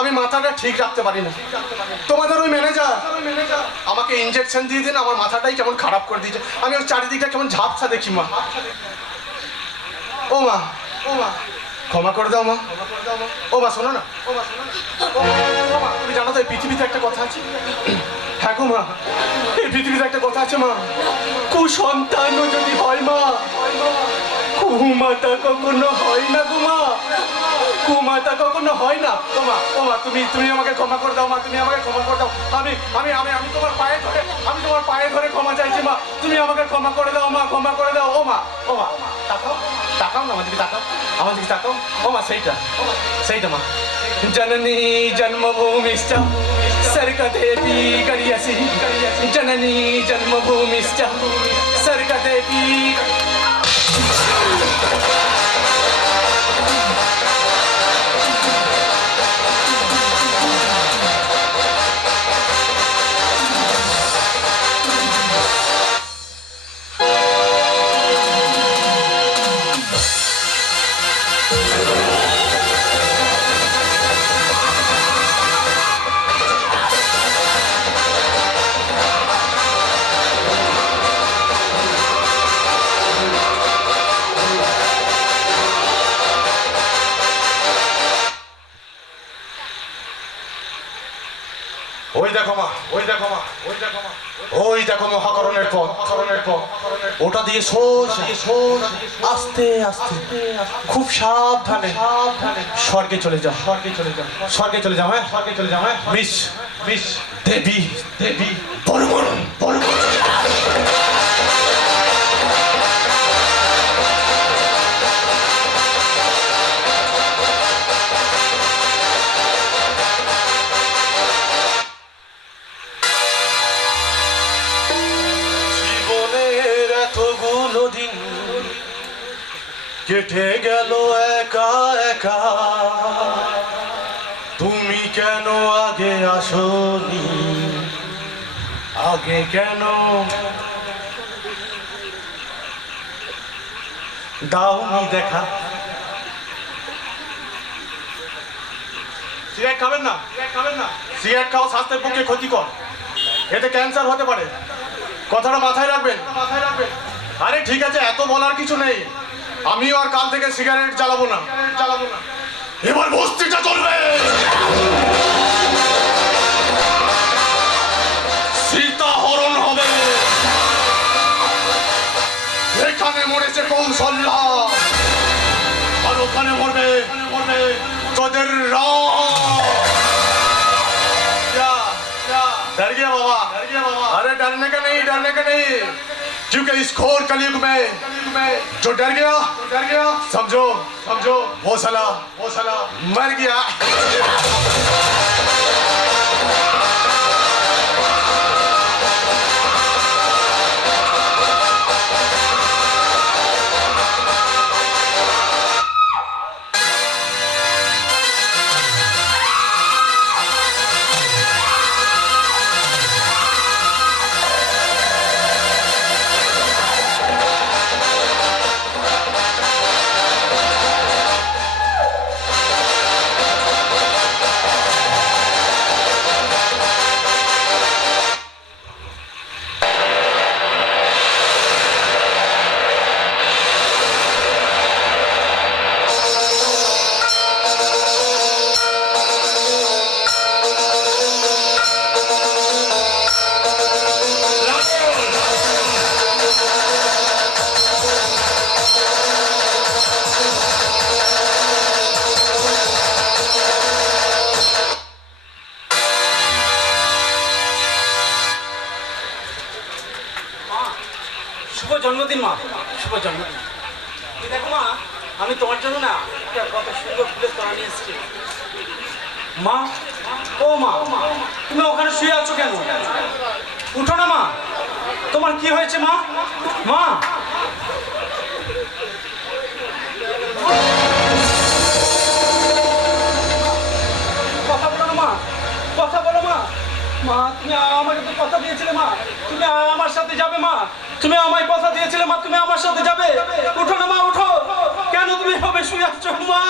আমি মাথাটা ঠিক রাখতে পারি না। তোমাদের ওই ম্যানেজার আমাকে ইনজেকশন দিয়ে দিন, আমার মাথাটাই কেমন খারাপ করে দিয়েছে। আমি ওই চারিদিকটা কেমন ঝাপসা দেখি মা। ও মা ক্ষমা করে দাও মা। ও মা শোনো না, ও মা তুমি জানো তো এই পৃথিবীতে একটা কথা আছে। হ্যাঁ গো মা, এই পৃথিবীতে একটা কথা আছে মা, কুসন্তানও যদি হয় মা, কুমাতা কখনো হয় না গো মা, কুমাতা কখনো হয় না। ও মা তুমি আমাকে ক্ষমা করে দাও মা, তুমি আমাকে ক্ষমা করে দাও। আমি তোমার পায়ে ধরে ক্ষমা চাইছি মা, তুমি আমাকে ক্ষমা করে দাও মা, ক্ষমা করে দাও। ও মা তাকাও না আমার দিকে, তাকাও। ও মা সেইটা মা। জননী জন্মভূমিশ্চ স্বর্গদেবী গরিয়সি, জননী জন্মভূমিশ্চ স্বর্গদেবী। ওই দেখো মহাকরণের পথ, ওটা দিয়ে সোজা আস্তে আস্তে খুব সাবধানে স্বর্গে চলে যাও। হ্যাঁ মিস দেবী বর্মন। কেটে গেল একা একা, তুমি কেন আগে আসনি, আগে কেন দাওনি দেখা। সিগারেট খাবেন না, সিগারেট খাওয়া স্বাস্থ্যের পক্ষে ক্ষতিকর, এতে ক্যান্সার হতে পারে, কথাটা মাথায় রাখবেন। আরে ঠিক আছে, এত বলার কিছু নেই, আমিও আর কাল থেকে সিগারেট জ্বালাবো না। এবার বস্তিটা চলবে, সীতাহরণ হবে। এখানে মরেছে কৌশল্যা, আর ওখানে মরবে তোদের डर गया बाबा। अरे डरने का नहीं, क्योंकि इस घोर कलयुग में जो डर गया समझो वो साला मर गया। শুভ জন্মদিন মা, শুভ জন্মদিন। দেখো মা, আমি তোমার জন্য না একটা কত সুন্দর ফুলের তোড়া নিয়ে এসেছি। মা, ও মা, তুমি ওখানে শুয়ে আছো কেন? উঠো না মা, তোমার কি হয়েছে মা? মা, কথা বলো না মা, কথা বলো মা। মা, তুমি আমাকে কথা দিয়েছিলে মা, তুমি আমার সাথে যাবে মা, তুমি আমায় কথা দিয়েছিলে মা, তুমি আমার সাথে যাবে। উঠো না মা, উঠো। কেন তুমি হবে শুয়ে আসছো মা?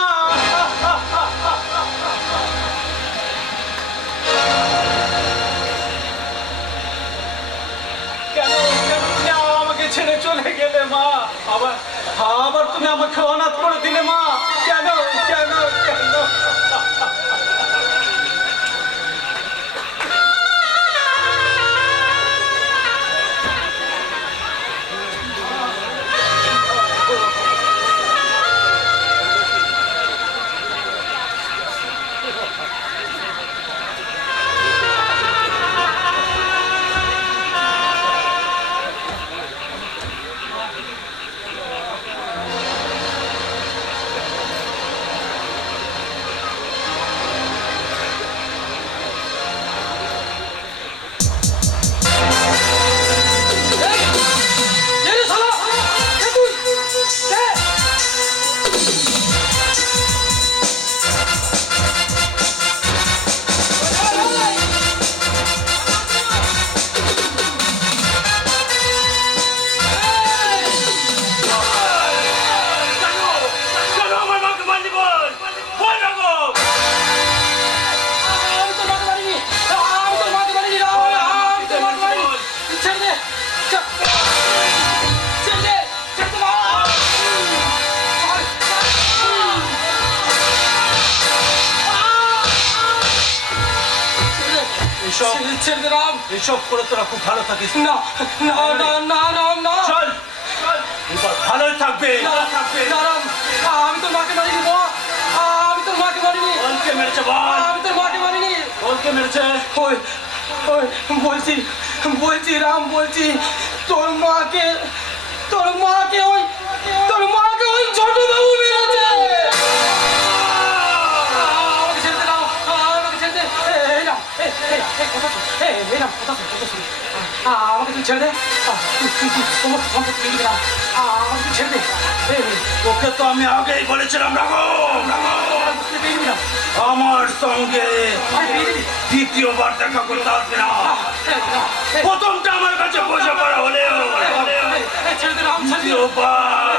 কেন কেন তুমি আমাকে ছেড়ে চলে গেলে মা? আবার আবার তুমি আমাকে অনাথ করে দিলে মা। কেন কেন কেন? এসব করে তোরা খুব ভালো থাকিস। না না না না না না চল চল, এবার ভালোই থাকবে। না রাম, আমি তোর মাকে মারিনি মা, আমি তোর মাকে মারিনি। বলকে মেরেছে বল, আমি তোর মাকে মারিনি। বলকে মেরেছে। ওই ওই বলছি বলছি রাম, বলছি তোর মাকে ওই ছোট বাবু মেরেছে। আমাকে ছেড়ে দে রাম, আমাকে ছেড়ে দে। এই রাম, কথা শোন, এই রাম, কথা শোন। আমাকে তুই ছেড়ে দে, সমস্ত সম্পত্তি দিয়ে দিবি রাম, আমাকে তুই ছেড়ে দে। ওকে তো আমি আগেই বলেছিলাম রাখো, দিয়ে দিবি রাম, আমার সঙ্গে দিয়ে দিবি। দ্বিতীয়বার দেখা করতে আসবে না। প্রথমটা আমার কাছে বোঝা পড়া হলেও ছেড়ে দে রাম, ছেড়ে দে। দ্বিতীয়বার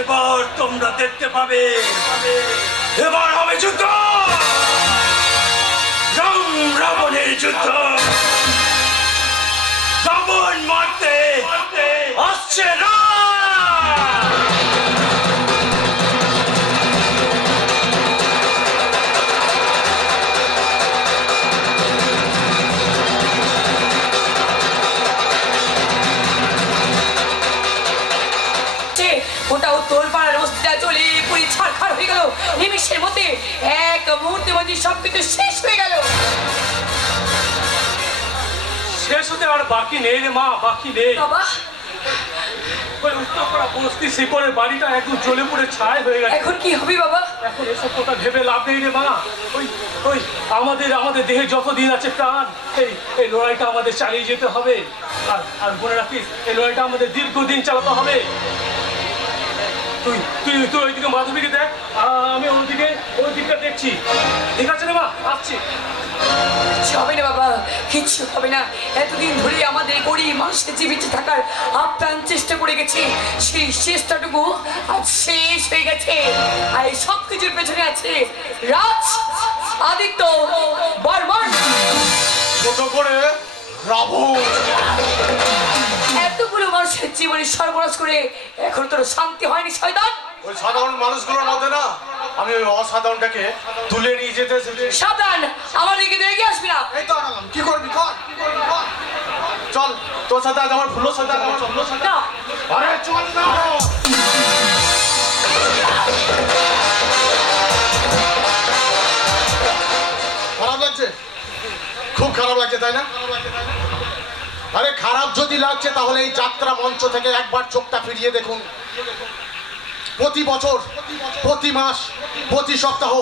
এবার তোমরা দেখতে পাবে, এবার হবে যুদ্ধ, রাম রাবণের যুদ্ধ। রাবণ মারতে আসছে রাম। ওটাও তোর পাড়ার অবস্থা চলে পুরি ছাড়খাড় হয়ে গেল নিমিষের মধ্যে। এক মুহূর্তে মধ্যে সবকিছু শেষ হয়ে গেল। শেষ হতে আর বাকি নেই রে মা, বাকি নেই। বাবা ওই উত্তরপাড়া বস্তি শিকড়ের বাড়িটা একদম জ্বলে পুড়ে ছাই হয়ে গেছে। এখন কি হবে বাবা? এখন এসব কথা ভেবে লাভ নেই রে মা। ওই ওই আমাদের দেহে যতদিন আছে প্রাণ, এই লড়াইটা আমাদের চালিয়ে যেতে হবে। আর মনে রাখিস, এই লড়াইটা আমাদের দীর্ঘদিন চালাতে হবে। তুই তুই তুই ওইদিকে মাধবীকে দেখ, আমি ওই দিকটা দেখছি। ঠিক আছে রে মা, আসছি। কিচ্ছু হবে না বাবা, কিচ্ছু হবে না। এতদিন ধরে আমাদের গরিব মানুষের জীবিত থাকার আপ্রাণ চেষ্টা করে গেছি, সেই চেষ্টাটুকু আজ শেষ হয়ে গেছে। আর এই সব কিছুর পেছনে আছে রাজ আদিত্য বর্মন। ছোট করে রাবণ। এতগুলো মানুষের জীবনে সর্বনাশ করে এখন তোর শান্তি হয়নি শয়তান? ওই সাধারণ মানুষগুলোর মধ্যে না আমি ওই অসাধারণটাকে তুলে নিয়ে যেতে এসেছি। সাবধান, আমার দিকে দেখে আসবি না। এই তো আনালাম, কি করবি কর, চল তোর সাথে আজ আমার ফুলো সাথে না, আরে চল না। খারাপ লাগছে, খুব খারাপ লাগছে তাই না? আরে খারাপ যদি লাগছে তাহলে এই যাত্রা মঞ্চ থেকে একবার চোখটা ফিরিয়ে দেখুন। প্রতি বছর, প্রতি মাস, প্রতি সপ্তাহ,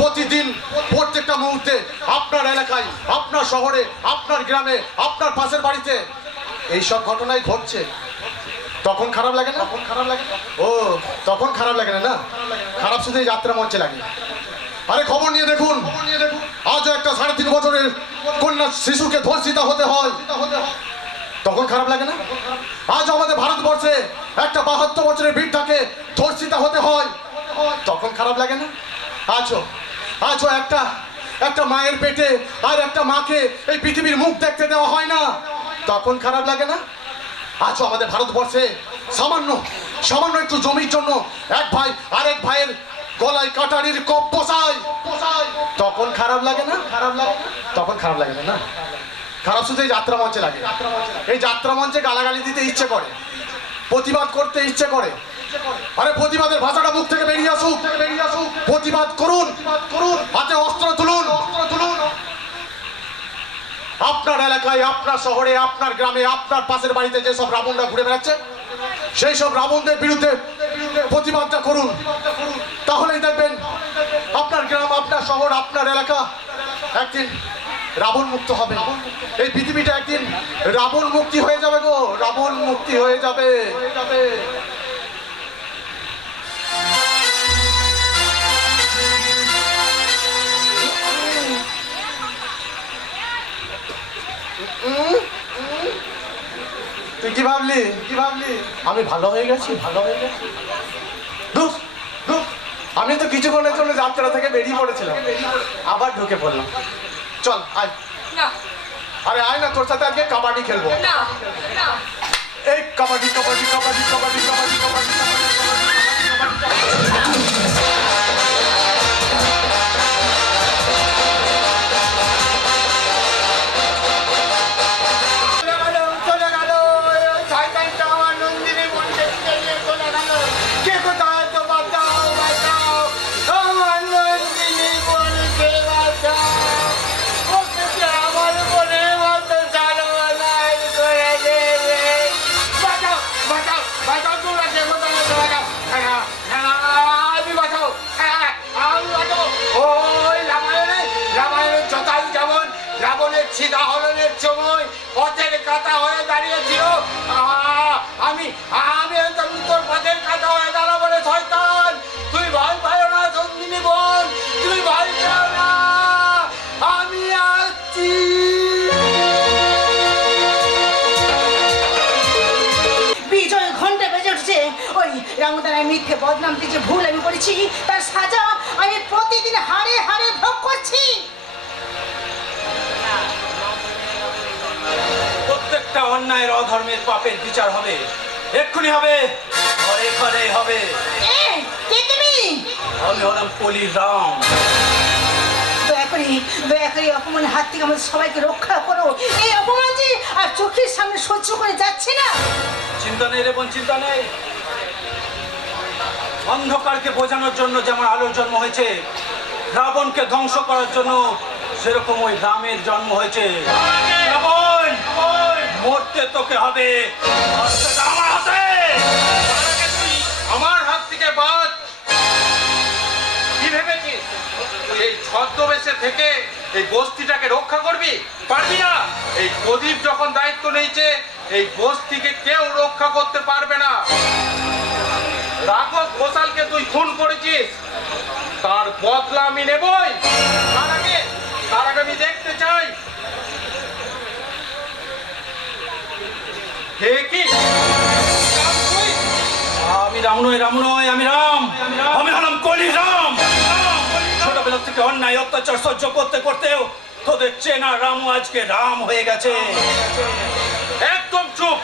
প্রতিদিন, প্রত্যেকটা মুহূর্তে আপনার এলাকায়, আপনার শহরে, আপনার গ্রামে, আপনার পাশের বাড়িতে এইসব ঘটনাই ঘটছে। তখন খারাপ লাগে না? ও তখন খারাপ লাগে না, না খারাপ শুধু এই যাত্রা মঞ্চে লাগে। আরে খবর নিয়ে দেখুন, আজও একটা 3.5 বছরের কন্যা শিশুকে ধর্ষিতা হতে হয়, তখন খারাপ লাগে না? আজ আমাদের ভারতবর্ষে একটা 72 বছরের বৃদ্ধাকে ধর্ষিতা হতে হয়, তখন খারাপ লাগে না? আজও একটা মায়ের পেটে আর একটা মাকে এই পৃথিবীর মুখ দেখতে দেওয়া হয় না, তখন খারাপ লাগে না? আজও আমাদের ভারতবর্ষে সামান্য একটু জমির জন্য এক ভাই আরেক ভাইয়ের গলায় কাটারির কোপ বসায়, তখন খারাপ লাগে না? তখন খারাপ লাগে না? খারাপ শুধু এই যাত্রা মঞ্চে লাগে। এই যাত্রা মঞ্চে গালাগালি দিতে ইচ্ছে করে, প্রতিবাদ করতে ইচ্ছে করে। আরে প্রতিবাদের ভাষাটা মুখ থেকে বেরিয়ে আসুক, প্রতিবাদ করুন, হাতে অস্ত্র তুলুন। আপনার এলাকায়, আপনার শহরে, আপনার গ্রামে, আপনার পাশের বাড়িতে যেসব রাবণরা ঘুরে বেড়াচ্ছে সেই সব রাবণদের বিরুদ্ধে প্রতিবাদটা করুন। তাহলেই দেখবেন আপনার গ্রাম, আপনার শহর, আপনার এলাকা একদিন রাবণ মুক্ত হবে। এই পৃথিবীটা একদিন রাবণ মুক্তি হয়ে যাবে গো, রাবণ মুক্তি হয়ে যাবে। তুই কি ভাবলি আমি ভালো হয়ে গেছি? ধুস, আমি তো কিছুক্ষণের জন্য যাত্রা থেকে বেরিয়ে পড়েছিলাম, আবার ঢুকে পড়লাম। চল আয়। না, আরে আয় না, তোর সাথে আজকে কাবাডি খেলবো। না, না। এই কাবাডি। চলে গেল শয়তানটা আমার নন্দিনী মন্দির নিয়ে চলে গেল। কে কোথায় তো বাঁচাও, আমার নন্দিনী মনকে বাঁচাও। ওকে যে আমার মনের মতো সর্বনাশ করে দেবে। বাঁচাও তোমরা, কে কোথায় তো বাঁচাও। আমি বাঁচাও। ওই রামায়ণের যথাই যেমন রাবণের ছিদা হরণের সময় পথের কাটা হয়ে দাঁড়িয়েছিল, আমি তোর পথের কাটা হয়ে দাঁড়াবো রে শয়তান। তুই ভয় পাও না নন্দিনী বোন, তুই ভয় পাও না, আমি আসছি। বিজয় ঘন্টা বেজে উঠছে। ওই রামদানায় মিথ্যে বদনাম দিয়ে যে ভুল আমি করেছি তার সাজা আমি প্রতিদিন হাড়ে হাড়ে ভোগ করছি। প্রত্যেকটা অন্যায়ের অধর্মের পাপের বিচার হবে, এক্ষুনি হবে, ঘরে ঘরে হবে। কে তুমি? আমি হলাম কলির রাম। দয়া করে অপমানের হাত থেকে আমাদের সবাইকে রক্ষা করো। এই অপমান যে আর চোখের সামনে সহ্য করে যাচ্ছে না। চিন্তা নেই রে বোন, চিন্তা নেই। অন্ধকারকে বোঝানোর জন্য যেমন আলোর জন্ম হয়েছে, রাবণকে ধ্বংস করার জন্য সেরকম ওই রামের জন্ম হয়েছে। রাবণ, মরতে তোকে হবে আমার হাতে। আমার হাত থেকে বাঁচ। কি ভেবেছিস তুই এই ছদ্মবেশে থেকে এই বস্তিটাকে রক্ষা করবি? পারবি না। এই প্রদীপ যখন দায়িত্ব নিয়েছে, এই বস্তিকে কেউ রক্ষা করতে পারবে না। রাঘব ঘোষালকে তুই খুন করেছিস, তার বদলা আমি নেবই। তার আগে আমি দেখতে চাই কে কি। আমি রাম নই, আমি রাম। আমি হলাম কলি রাম। ছোটবেলা থেকে অন্যায় অত্যাচার সহ্য করতে করতেও তোদের চেনা রামু আজকে রাম হয়ে গেছে। একদম চুপ।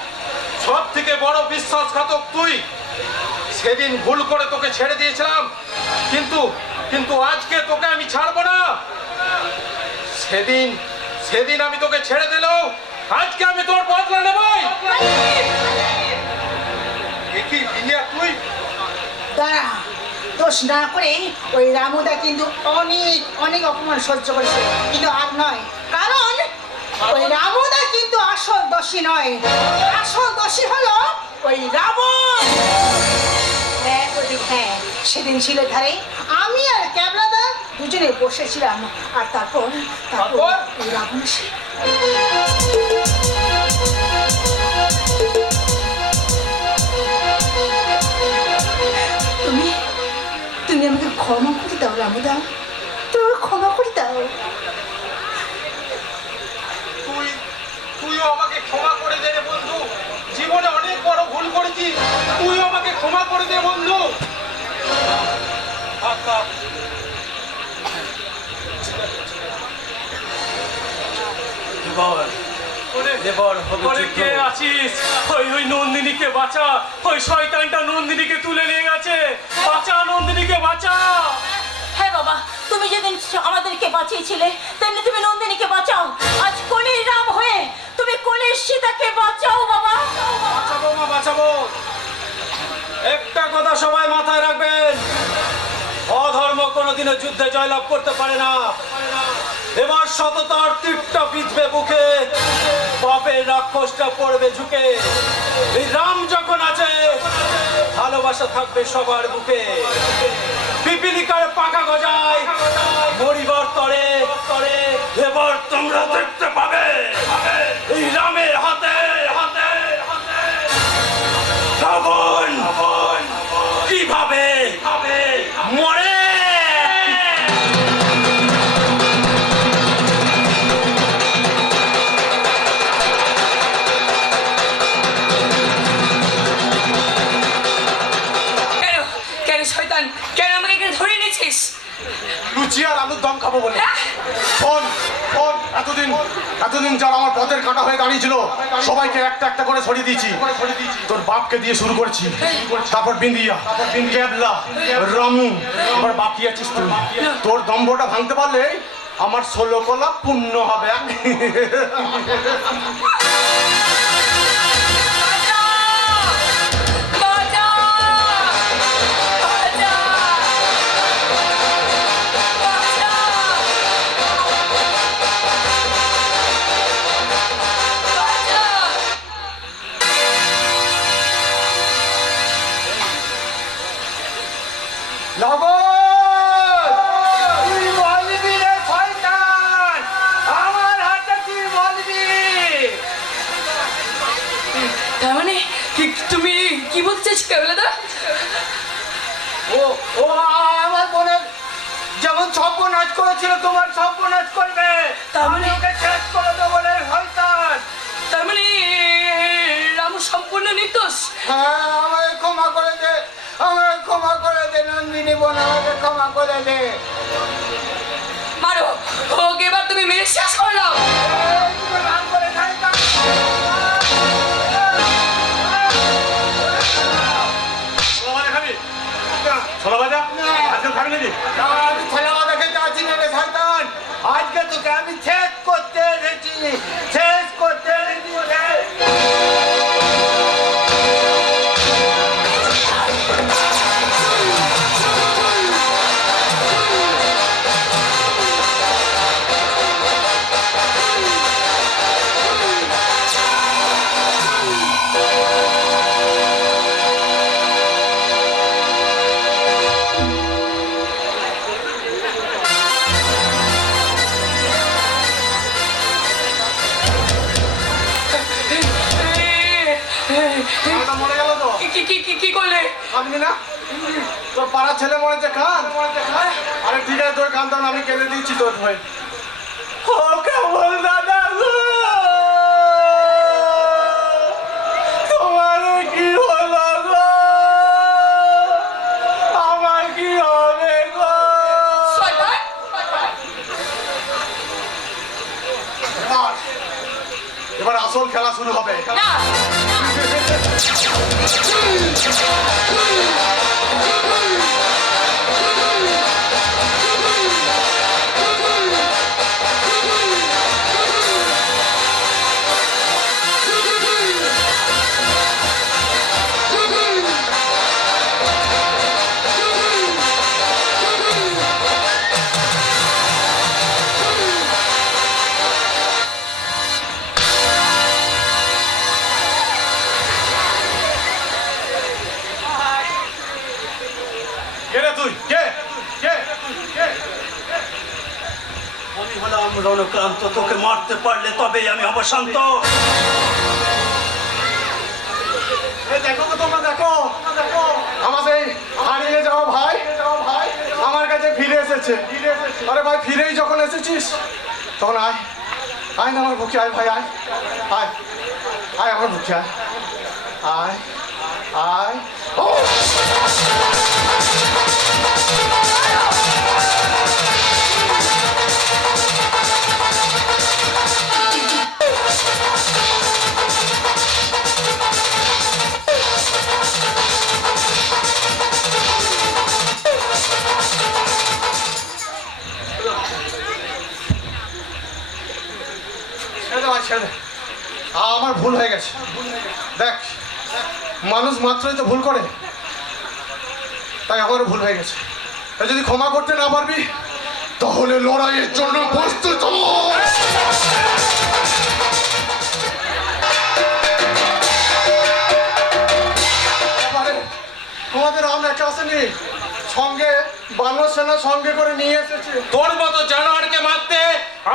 সব থেকে বড় বিশ্বাসঘাতক তুই। সেদিন ভুল করে তোকে ছেড়ে দিয়েছিলাম, কিন্তু কিন্তু আজকে তোকে আমি ছাড়বো না। সেদিন আমি তোকে ছেড়ে দিলেও আজকে আমি তোর বদলা নেবই। কি বিনিয়া তুই? দাঁড়া, দোষ না করে ওই রামুদা কিন্তু অনেক অনেক অপমান সহ্য করেছে, কিন্তু আর নয়। কারণ ওই রামুদা কিন্তু আসল দোষী নয়, আসল দোষী হলো ওই রাবণ। হ্যাঁ প্রদীপ, হ্যাঁ, সেদিন ছিল ধারে আমি আর ক্যাবলাদা দুজনে বসেছিলাম, আর তারপর ওই রাবণ এসে তুমি আমাকে ক্ষমা করে দাও রামুদা, তুমি ক্ষমা করে দাও। তুইও আমাকে ক্ষমা করে দে রে বন্ধু। জীবনে অনেক বড় ভুল করেছি, তুইও আমাকে ক্ষমা করে দে বন্ধু। কে আছিস? ওই নন্দিনীকে বাঁচা, ওই শয়তানটা নন্দিনীকে তুলে নিয়ে গেছে। বাঁচা নন্দিনীকে, বাঁচা। হ্যাঁ বাবা, তুমি যেদিন আমাদেরকে বাঁচিয়েছিলে তেমনি তুমি নন্দিনীকে বাঁচাও। আজ কলির রাম হয়ে তুমি কলির সীতাকে বাঁচাও বাবা। বাঁচাবো মা, বাঁচাবো। একটা কথা সবাই মাথায় রাখবেন, অধর্ম কোনোদিনও যুদ্ধে জয়লাভ করতে পারে না। এবার সততার তীরটা বিঁধবে বুকে, পাপের রাক্ষসটা পড়বে ঝুঁকে। এই রাম যখন আছে, ভালোবাসা থাকবে সবার বুকে। পিপিলিকার পাখা গজায় মরিবার তরে, এবার তোমরা দেখতে পাবে এই রামের হাতে রাবণ কিভাবে মরে। কেন শয়তান, কেন আমাকে এখানে ধরে নিয়েছিস? লুচি আর আলুর দম খাবো বলে। শোন শোন, এতদিন যারা আমার পথের কাঁটা হয়ে দাঁড়িয়েছিল সবাইকে একটা একটা করে ছড়িয়ে দিয়েছি। তোর বাপকে দিয়ে শুরু করেছি, তারপর বিন্দিয়া, ক্যাবলা, রামু, এবার বাকি আছিস তুই। তোর দম্ভটা ভাঙতে পারলে আমার 16 কলা পূর্ণ হবে। তুই বলবি রে শয়তান, আমার হাতে তুই বলবি। তার মানে তুমি কি বলতে চাইছো কেবলাদা? ও আমার বোনের যেমন সর্বনাশ করেছিল তোমার সর্বনাশ করবে। তার মানে ওকে শেষ করে দেবো রে শয়তান। তার মানে রামু সম্পূর্ণ নির্দোষ? হ্যাঁ, আমাকে ক্ষমা করে দে, আমাকে ক্ষমা করে দে নন্দিনী বোন, আমাকে ক্ষমা করে দে। মারো ওকে, এবার তুমি মেরে শেষ করলাম। রাম করে শয়তান। ছোলা ভাজা আজকে খাবি নাকি? আমি ছেলে আমাকে চাচ্ছি না রে শয়তান। আজকে তোকে আমি শেষ করতে এসেছি, শেষ করতে এসেছি। মরে গেল তো। কি করলে? আপনি না, তোর পাড়ার ছেলে মরেছে, কান। আরে ঠিক আছে, তোর কান তখন আমি কেঁদে দিচ্ছি তোর ভাই। ও কেমন দাদা, তোমার কি হলো গো? আমার কি হবে গো? শুরু হবে। না কে রে তুই? কে? কে? কে? আমি হলাম রণক্রান্ত, তোকে মারতে পারলে তবেই আমি হব শান্ত। এই দেখো তো তোমরা, দেখো দেখো আমার সেই হারিয়ে যাওয়া ভাই আমার কাছে ফিরে এসেছে। আরে ভাই, ফিরেই যখন এসেছিস তখন আয় আয় না আমার বুকে আয় ভাই, আয় আয় আয় আমার বুকে আয় আয় আয়। ও ছেড়ে দে ভাই, ছেড়ে দে। আমার ভুল হয়ে গেছে। দেখ, মানুষ মাত্রই তো ভুল করে, তাই আমারও ভুল হয়ে গেছে। তাই যদি ক্ষমা করতে না পারবি তাহলে লড়াইয়ের জন্য প্রস্তুত হ। এবারে তোমাদের আমরা একটা আসেনি, সঙ্গে বানর সেনা সঙ্গে করে নিয়ে এসেছে। তোর মতো জানোয়ারকে মারতে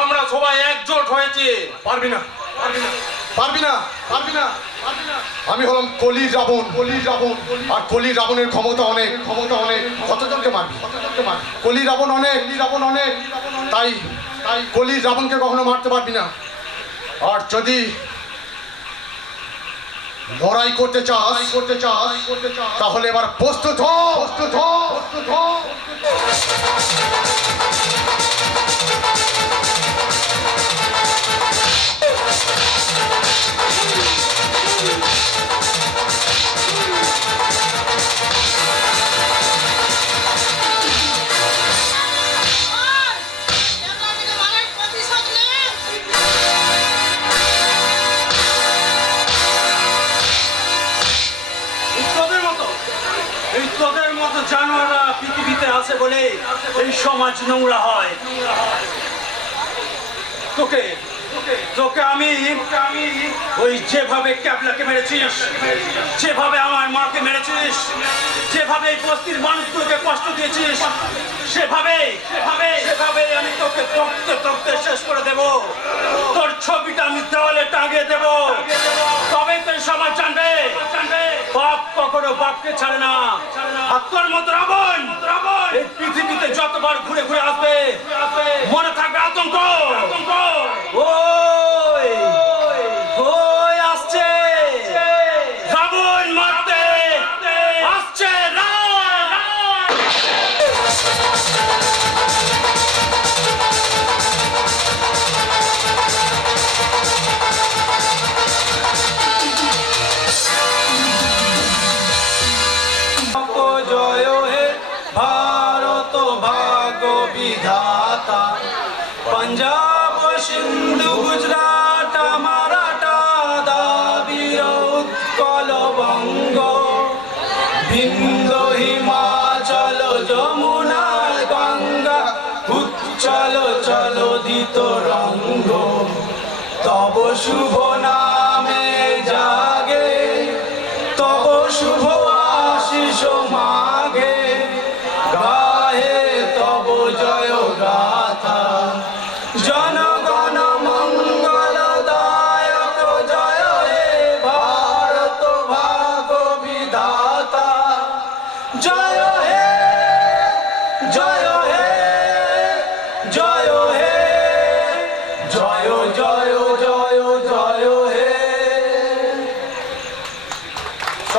আমরা সবাই একজোট হয়েছি। পারবি না, পারবি না, পারবি না, পারবি না, পারবি না। আমি হলাম কলি রাবণ, কলি রাবণ। আর কলি রাবণের ক্ষমতা অনেক, ক্ষমতা অনেক। কতজনকে মারবি? কতজনকে মারবি? কলি রাবণ অনেক, কলি রাবণ অনেক। তাই তাই কলি রাবণকে কখনো মারতে পারবি না। আর যদি লড়াই করতে চাস, তাহলে এবার প্রস্তুত হ, প্রস্তুত হ, প্রস্তুত হ। তোদের মতো জানোয়াররা পৃথিবীতে আছে বলে এই সমাজ নোংরা হয়। তোকে তোকে আমি ওই যেভাবে ক্যাবলাকে মেরেছিস, যেভাবে আমার মাকে মেরেছিস, যেভাবে এই বস্তির মানুষগুলোকে কষ্ট দিয়েছিস, সেভাবে আমি তোকে তকতে তকতে শেষ করে দেব। তোর ছবিটা আমি দেওয়ালে টাঙিয়ে দেব, তবে তোর সমাজ জানবে বাপ কখনো বাপকে ছাড়ে না। আর তোর মতো রাবণ এই পৃথিবীতে যতবার ঘুরে ঘুরে আসবে মনে থাকবে আতঙ্ক। ওই ওই আসছে রাবণ মারতে আসছে জয় হে ভারত ভাগ্য বিধাতা, पंजाब सिंधु गुजरात मराठा दाबीर उत्कल बंग, बिंदु हिमाचल जमुना गंगा उच्चल चल दित रंग, तब शुभ नाम